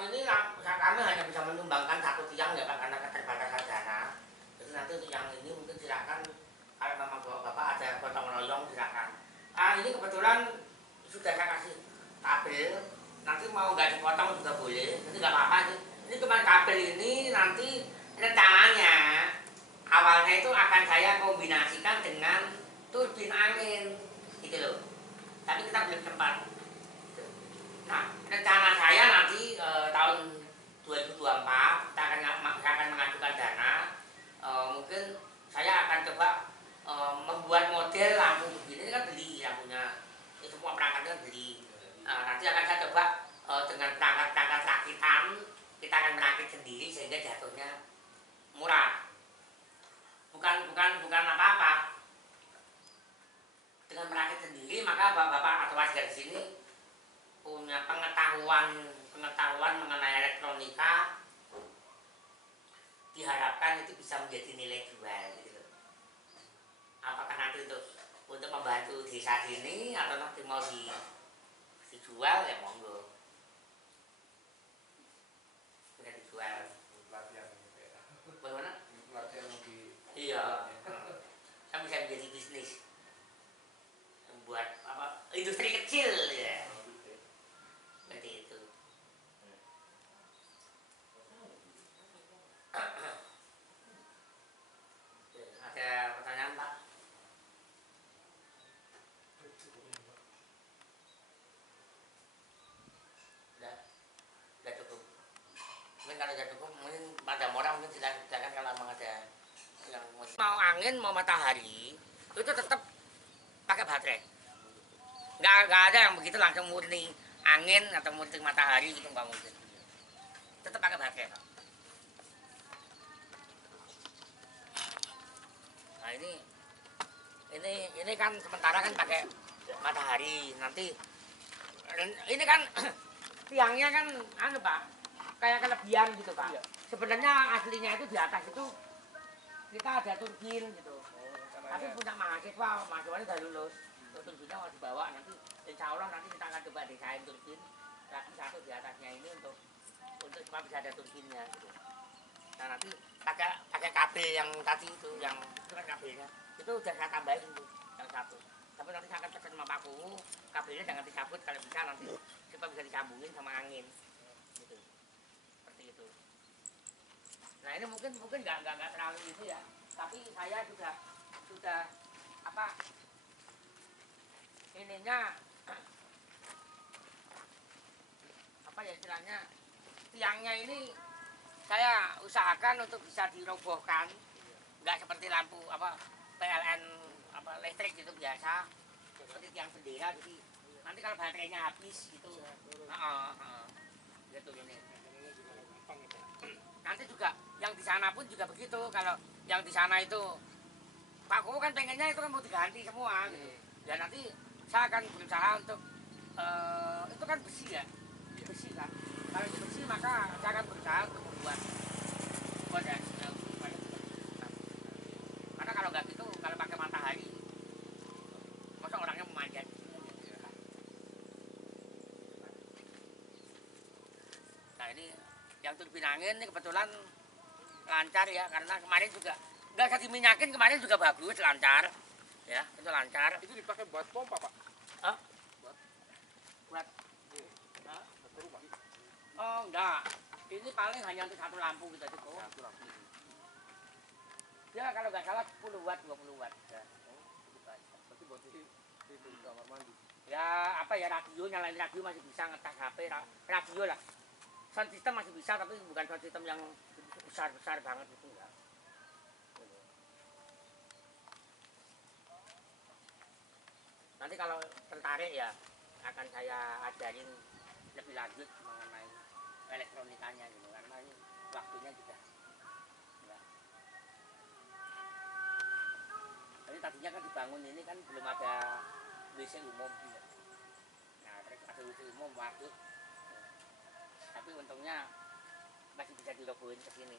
ini kami hanya bisa menyumbangkan 1 tiang ya Pak karena keterbatasan dana. Jadi nanti untuk yang ini mungkin silakan kalau memang bapak ada gotong royong silakan. Ini kebetulan sudah saya kasih kabel. Nanti mau nggak dipotong juga boleh. Nanti nggak apa-apa sih. Ini cuma kabel ini nanti rencananya awalnya itu akan saya kombinasikan dengan turbin angin gitu loh. Tapi kita belum sempat. Nah, rencana saya nanti tahun 2024 kita akan mengajukan dana. Mungkin saya akan coba membuat model lampu begini. Ini kan beli lampunya. Ini semua perangkatnya beli. Nanti akan saya coba dengan perangkat-perangkat rakitan kita akan merakit sendiri sehingga jatuhnya murah. Bukan apa-apa. Dengan merakit sendiri maka bapak-bapak atau warga di sini punya pengetahuan mengenai elektronika, diharapkan itu bisa menjadi nilai jual gitu. Apakah nanti untuk membantu desa sini atau nanti mau dijual ya monggo. Sudah dijual. Pelatihan gitu ya. Bagaimana? Pelatihan lebih. Iya. Kan bisa menjadi bisnis. Membuat industri kecil ya. Seperti itu. Ada pertanyaan Pak? angin mau matahari itu tetap pakai baterai. Nggak ada yang begitu langsung murni angin atau murni matahari gitu, nggak mungkin. Tetap pakai baterai, Pak. Nah ini kan sementara kan pakai matahari, nanti ini kan tiangnya kan anu Pak, kayak kelebihan gitu Pak. Sebenarnya aslinya itu di atas itu kita ada turbin gitu. Tapi punya mahasiswanya udah lulus. Turbinnya mau dibawa nanti, insya Allah nanti kita akan coba desain turbin lagi satu di atasnya ini untuk cuma bisa ada turbinnya gitu. Nah nanti pakai kabel yang tadi itu kan kabelnya itu udah saya tambahin tuh yang satu. Tapi nanti saya akan pesan sama Pak Kuwu, kabelnya jangan dicabut kalau bisa nanti supaya bisa disambungin sama angin gitu. Seperti itu. Nah ini mungkin nggak terlalu itu ya, tapi saya sudah apa ininya apa ya istilahnya, tiangnya ini saya usahakan untuk bisa dirobohkan, nggak seperti lampu apa PLN apa listrik gitu biasa, seperti tiang bendera gitu. Nanti kalau baterainya habis gitu, gitu ini. Nanti juga yang di sana pun juga begitu. Kalau yang di sana itu Pak Kuwu kan pengennya itu kan mau diganti semua gitu. Dan nanti saya akan berusaha untuk itu kan besi ya, besi kan. Kalau itu besi maka saya akan berusaha untuk membuat fondasi. Karena kalau nggak gitu, kalau pakai matahari, masa orangnya memanjat. Nah ini yang turbin angin ini kebetulan lancar ya, karena kemarin juga nggak usah diminyakin, kemarin juga bagus, lancar ya, itu lancar. Itu dipakai buat pompa Pak? Hah? Buat? Oh enggak, ini paling hanya untuk satu lampu kita cukup. Satu lampu. Ya kalau nggak salah 10 watt, 20 watt. Ya. Berarti buat di kamar mandi. Ya apa ya, radio, nyalain radio masih bisa, ngetas HP, radio lah. Sound system masih bisa, tapi bukan sound system yang besar-besar banget itu enggak. Nanti kalau tertarik ya akan saya ajarin lebih lanjut mengenai elektronikanya gitu, karena ini waktunya juga enggak. Jadi tadinya kan dibangun ini kan belum ada WC umum gitu. Nah terus ada WC umum waktu, tapi untungnya masih bisa dirobohin ke sini.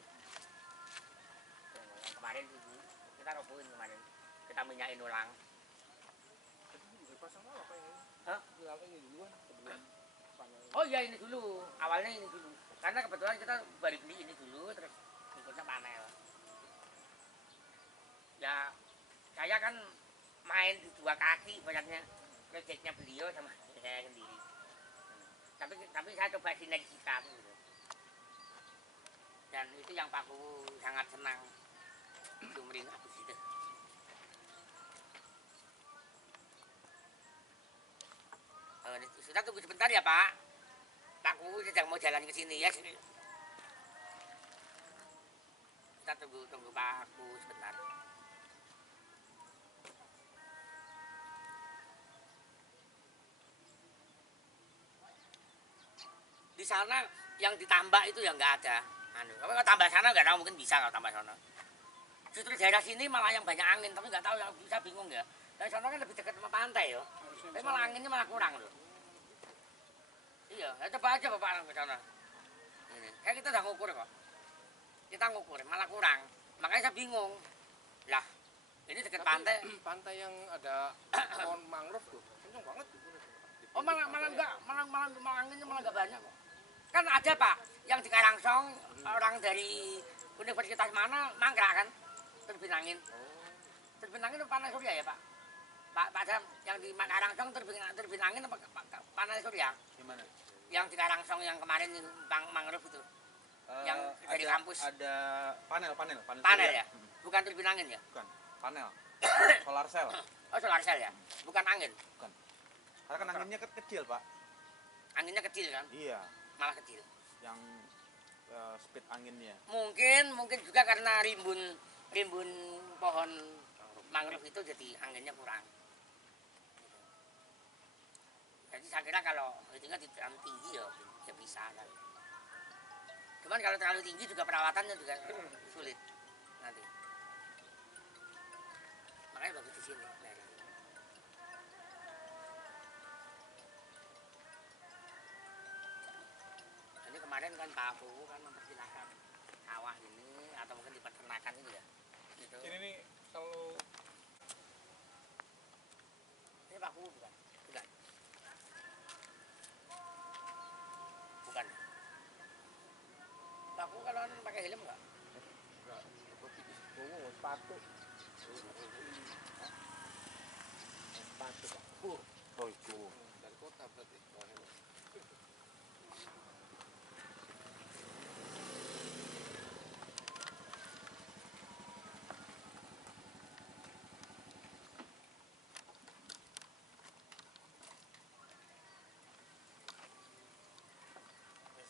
Yang kemarin ini kita robohin kemarin, kita minyakin ulang. Dipasang apa ini? Hah? Ini duluan sebelum panel. Oh iya ini dulu, awalnya ini dulu. Karena kebetulan kita baru beli ini dulu, terus berikutnya panel. Ya saya kan main di dua kaki banyaknya, proyeknya beliau sama saya sendiri. Tapi saya coba sinergikan gitu. Dan itu yang Pak Kuwu sangat senang. Sumring habis itu. Sudah tunggu sebentar ya Pak. Pak Kuwu sedang mau jalan ke sini ya. Kita tunggu Pak Kuwu sebentar. Di sana yang ditambah itu ya nggak ada. Kalau tambah sana nggak tahu, mungkin bisa kalau tambah sana. Justru daerah sini malah yang banyak angin, tapi nggak tahu, yang bisa bingung ya. Dari sana kan lebih dekat sama pantai ya. Tapi malah anginnya malah kurang loh. Iya, ya coba aja Bapak ke sana. Ini, kayak kita udah ngukur kok. Kita ngukur, malah kurang. Makanya saya bingung. Lah, ini dekat pantai. Pantai yang ada pohon mangrove tuh, kenceng banget. Oh malah enggak, malah anginnya malah enggak banyak kok. Kan ada Pak, yang di Karangsong orang dari universitas mana mangkrak kan, turbin angin. Turbin angin itu panel surya ya Pak? Pak Sam, yang di Karangsong turbin angin apa panel surya? Gimana? Yang di Karangsong yang kemarin mangrove itu, yang dari kampus. Ada panel Panel surya. ya? Bukan turbin angin ya? Bukan, panel. Solar cell. Oh solar cell ya? Bukan angin? Bukan. Karena kan anginnya kecil, Pak. Anginnya kecil kan? Iya, Malah kecil. yang speed anginnya. Mungkin juga karena rimbun pohon mangrove itu jadi anginnya kurang. Jadi saya kira kalau tinggal di terlalu tinggi ya bisa kan. Cuman kalau terlalu tinggi juga perawatannya juga sulit nanti. Makanya bagus di sini. Ini kemarin kan Pak Pugu kan mempersilahkan sawah ini atau mungkin di peternakan ini ya. Gitu. Ini nih kalau Ini Pak Pugu bukan? Bukan. Bukan. Pak Pugu kalau pakai helm enggak? Sepatu. Sepatu. oh itu. Dari kota berarti.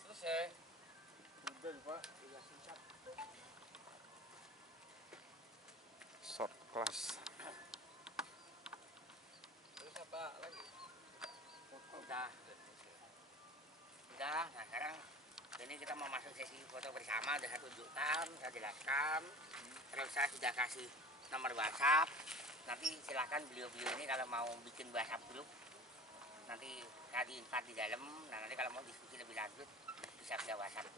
Selesai. Udah, Pak. Short class. Terus apa lagi? Udah. Udah, nah sekarang ini kita mau masuk sesi foto bersama, udah saya tunjukkan, saya jelaskan. Terus saya sudah kasih nomor WhatsApp. Nanti silahkan beliau-beliau ini kalau mau bikin WhatsApp grup, nanti saya di-invite di dalam. Nah nanti kalau mau diskusi lebih lanjut bisa via WhatsApp.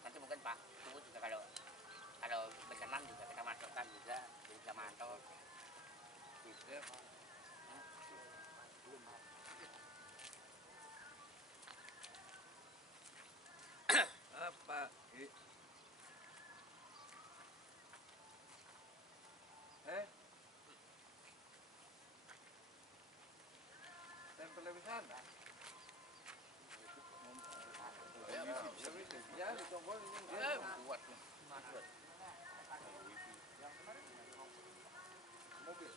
Nanti mungkin Pak Tunggu juga kalau berkenan juga kita masukkan juga jadi bisa mantau. Gitu. Apa? Tempelnya di sana. Ya, ditunggu ini. Kuat. Mobil.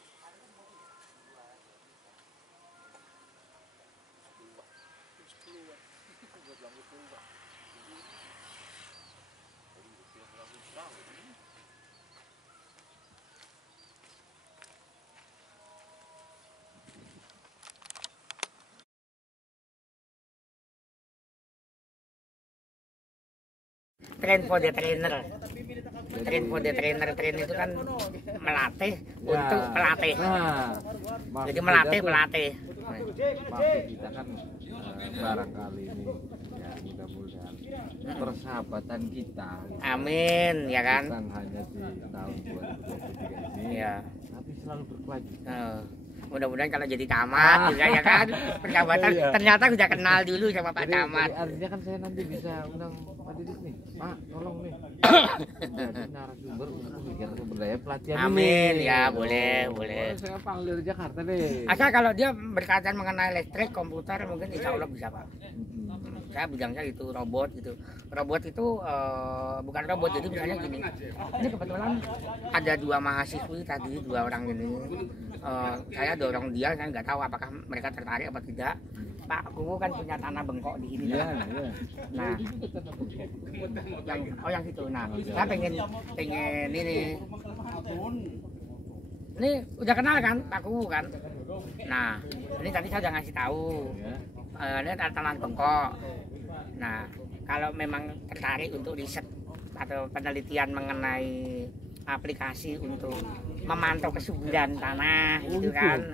Train for the trainer. Train for the trainer. Train itu kan melatih untuk pelatih. Nah, Jadi melatih pelatih. maksud kita kan barangkali ini ya mudah-mudahan persahabatan kita Amin, ya kan? bukan hanya di tahun 2023 ini, Ya. tapi selalu berkelanjutan. Mudah-mudahan kalau jadi camat juga ya kan, persahabatan. Iya. Ternyata udah kenal dulu sama Pak Jadi Camat. artinya kan saya nanti bisa undang Pak Didit nih, Pak, tolong nih jadi narasumber untuk kegiatan kebudayaan pelatihan Amin, ini. ya boleh, boleh. Saya panggil di Jakarta deh. Asal kalau dia berkaitan mengenai listrik, komputer, mungkin insya Allah bisa Pak. Saya bidangnya itu robot gitu. Robot itu bukan robot, jadi misalnya gini. Ini kebetulan ada dua mahasiswi tadi, dua orang ini. Saya dorong dia, saya nggak tahu apakah mereka tertarik apa tidak. Pak Kuku kan punya tanah bengkok di sini. Iya, kan? iya. Nah, yang situ. Nah, saya pengen ini. Ini udah kenal kan Pak Kuku kan? Nah, ini tadi saya udah ngasih tahu. Ini tanah bengkok. Nah, kalau memang tertarik untuk riset atau penelitian mengenai aplikasi untuk memantau kesuburan tanah gitu kan,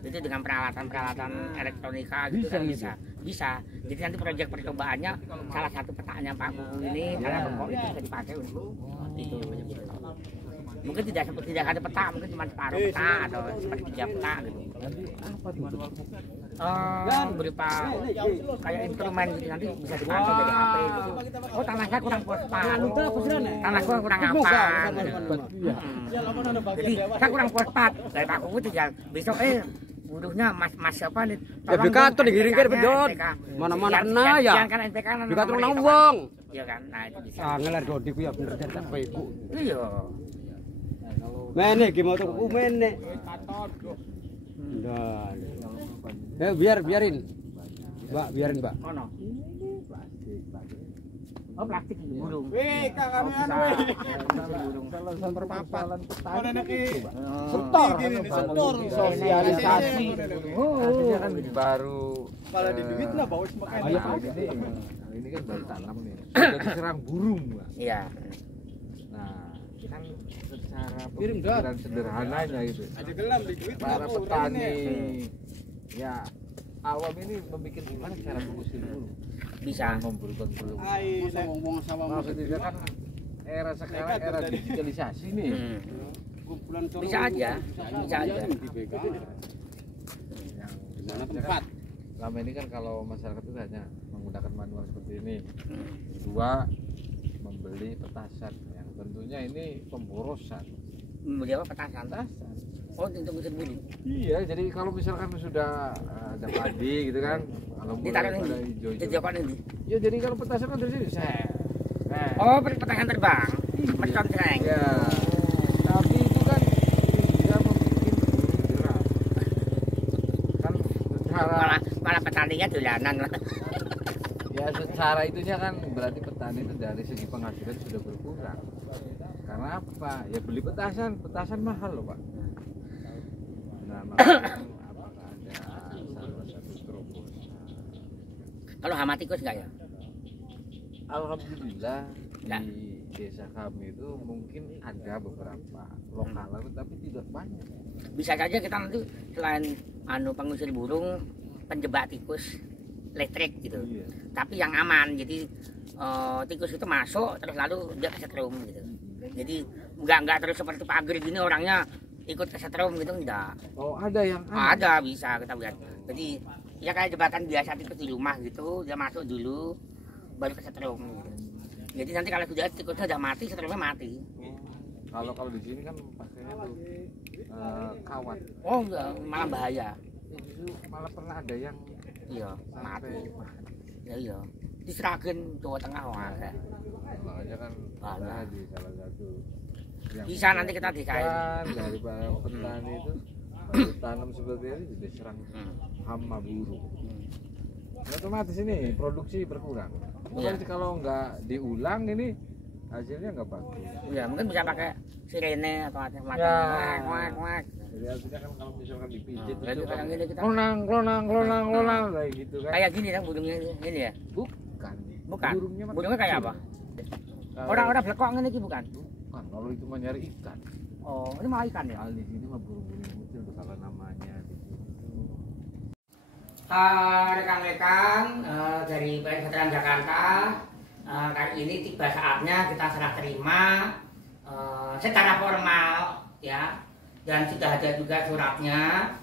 itu dengan peralatan elektronika gitu kan bisa. Jadi nanti proyek percobaannya salah satu petanya Pak Kuku ini tanah bengkok itu bisa dipakai untuk itu. Mungkin tidak ada peta, mungkin cuma separuh peta atau sepertiga peta gitu. Nanti apa tuh manual Berupa kayak instrumen gitu, nanti bisa dipantau dari HP gitu. Oh tanah saya kurang fosfat, tanah saya kurang apa gitu. Jadi saya kurang fosfat, dari Pak Kuku tinggal besok buruhnya mas siapa nih? Ya BK tuh digiring ke pedot. Mana-mana kena ya. Yang kan NPK BK tuh nang wong. Iya kan, nah itu bisa. Ah ngeler dodi ku ya bener tak beku. Iya. Mene ki motor ku mene. Nah. Biarin. Mbak, biarin, Mbak. Ono. Oh, plastik burung. Weh, kakak anu Salah satu persoalan petani Mana itu, ki? Pak. Setor gini nih, setor. Sosialisasi. Oh. Artinya kan baru Malah di duit lah bawa semakin. ini kan baru tanam nih. Sudah diserang burung, Pak. Iya. Nah, kan secara pemikiran sederhananya gitu. Ada gelam di duit Para nggak petani kurang ya awam ini memikir gimana cara mengusir burung. Bisa. Memberikan burung. Ai, ngomong sama Maksudnya kan era sekarang era digitalisasi nih. Bisa aja. Bisa aja. Gimana tempat? Selama ini kan kalau masyarakat itu hanya menggunakan manual seperti ini. Kedua, membeli petasan yang tentunya ini pemborosan. Membeli apa petasan? Petasan. Oh, untuk mesin burung. Iya, jadi kalau misalkan sudah ada padi gitu kan, kalau Ditaruh pada ini. hijau-hijau. Dijokan ini. Ya jadi kalau petasan kan dari sini, nah. Oh, petasan terbang. Mercon cereng. Ya. Tapi itu kan bisa membuat burung jerah. Kan secara Malah petaninya dolanan lah. ya secara itunya kan berarti petani itu dari segi penghasilan sudah berkurang. Karena apa? Ya beli petasan mahal loh, Pak. Nah, makanya apakah ada salah satu terobosan? Kalau hama tikus enggak ya? Alhamdulillah Nah. di desa kami itu mungkin ada beberapa lokal tapi tidak banyak. Bisa saja kita nanti selain pengusir burung, penjebak tikus listrik gitu. Iya. Tapi yang aman. Jadi tikus itu masuk terus lalu dia kesetrum gitu. Jadi enggak terus seperti pagar gini orangnya ikut kesetrum gitu enggak. Oh, ada yang Ada bisa kita lihat. Jadi ya kayak jembatan biasa tikus di rumah gitu, dia masuk dulu baru kesetrum gitu. Jadi nanti kalau sudah tikusnya udah mati, setrumnya mati. Kalau di sini kan pakainya tuh kawat. Oh enggak, malah bahaya. Justru malah pernah ada yang Iya, mati. sampai Ya iya. Diserahkan Jawa Tengah wah. makanya kan Banyak. ada di salah satu yang Bisa nanti kita dikain. dari para petani itu baru tanam seperti ini sudah serang hama burung. Ya, otomatis ini produksi berkurang. Iya. Kalau nggak diulang ini hasilnya nggak bagus. Ya mungkin bisa pakai sirene atau macam-macam. Ya. Wak. Jadi artinya kan kalau misalkan dipijit Nah, itu kayak kan gini kita. klonang kayak gitu kan. Kayak gini kan burungnya ini ya? Bukan. Bukan. Mah Burungnya kayak apa? kalau- Orang-orang blekok ini iki bukan. Bukan, kalau itu mah nyari ikan. Oh, ini mau ikan ya? Kalau di sini mah burung-burung kecil tuh kalau namanya di situ. Rekan-rekan dari Veteran Jakarta, kali ini tiba saatnya kita serah terima secara formal ya, dan sudah ada juga suratnya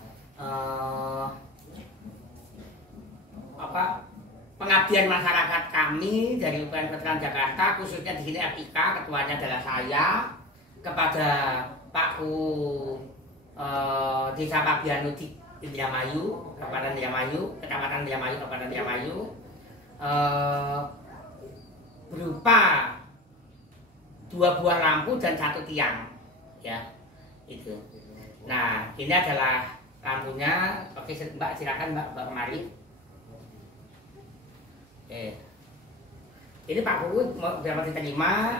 pengabdian masyarakat kami dari UPN Veteran Jakarta, khususnya di sini FIK, ketuanya adalah saya, kepada Pak Ku Desa Pabianu di Indramayu, Kabupaten Indramayu, Kecamatan Indramayu, Kabupaten Indramayu, berupa 2 buah lampu dan 1 tiang, ya, itu. Nah, ini adalah lampunya. Oke, Mbak, silakan Mbak kemari. Ini Pak Kuku mau dapat diterima.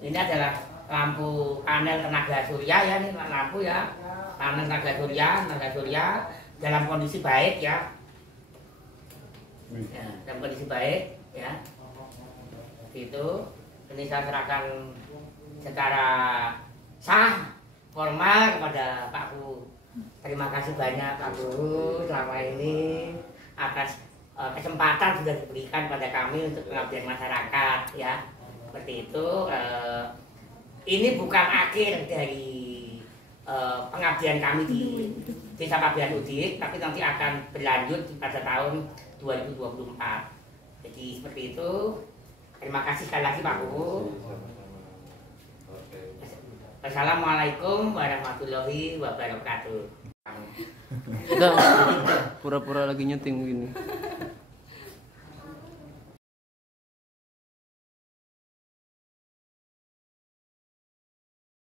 Ini adalah lampu panel tenaga surya ya, ini lampu ya, panel tenaga surya dalam kondisi baik ya, dalam kondisi baik ya. Itu ini saya serahkan secara sah formal kepada Pak Guru. Terima kasih banyak Pak Guru selama ini atas kesempatan sudah diberikan pada kami untuk pengabdian masyarakat ya, seperti itu. Ini bukan akhir dari pengabdian kami di Desa Pabian Udik, tapi nanti akan berlanjut pada tahun 2024. Jadi seperti itu. Terima kasih sekali lagi Pak Guru. Assalamualaikum warahmatullahi wabarakatuh. Udah pura-pura lagi nyuting begini.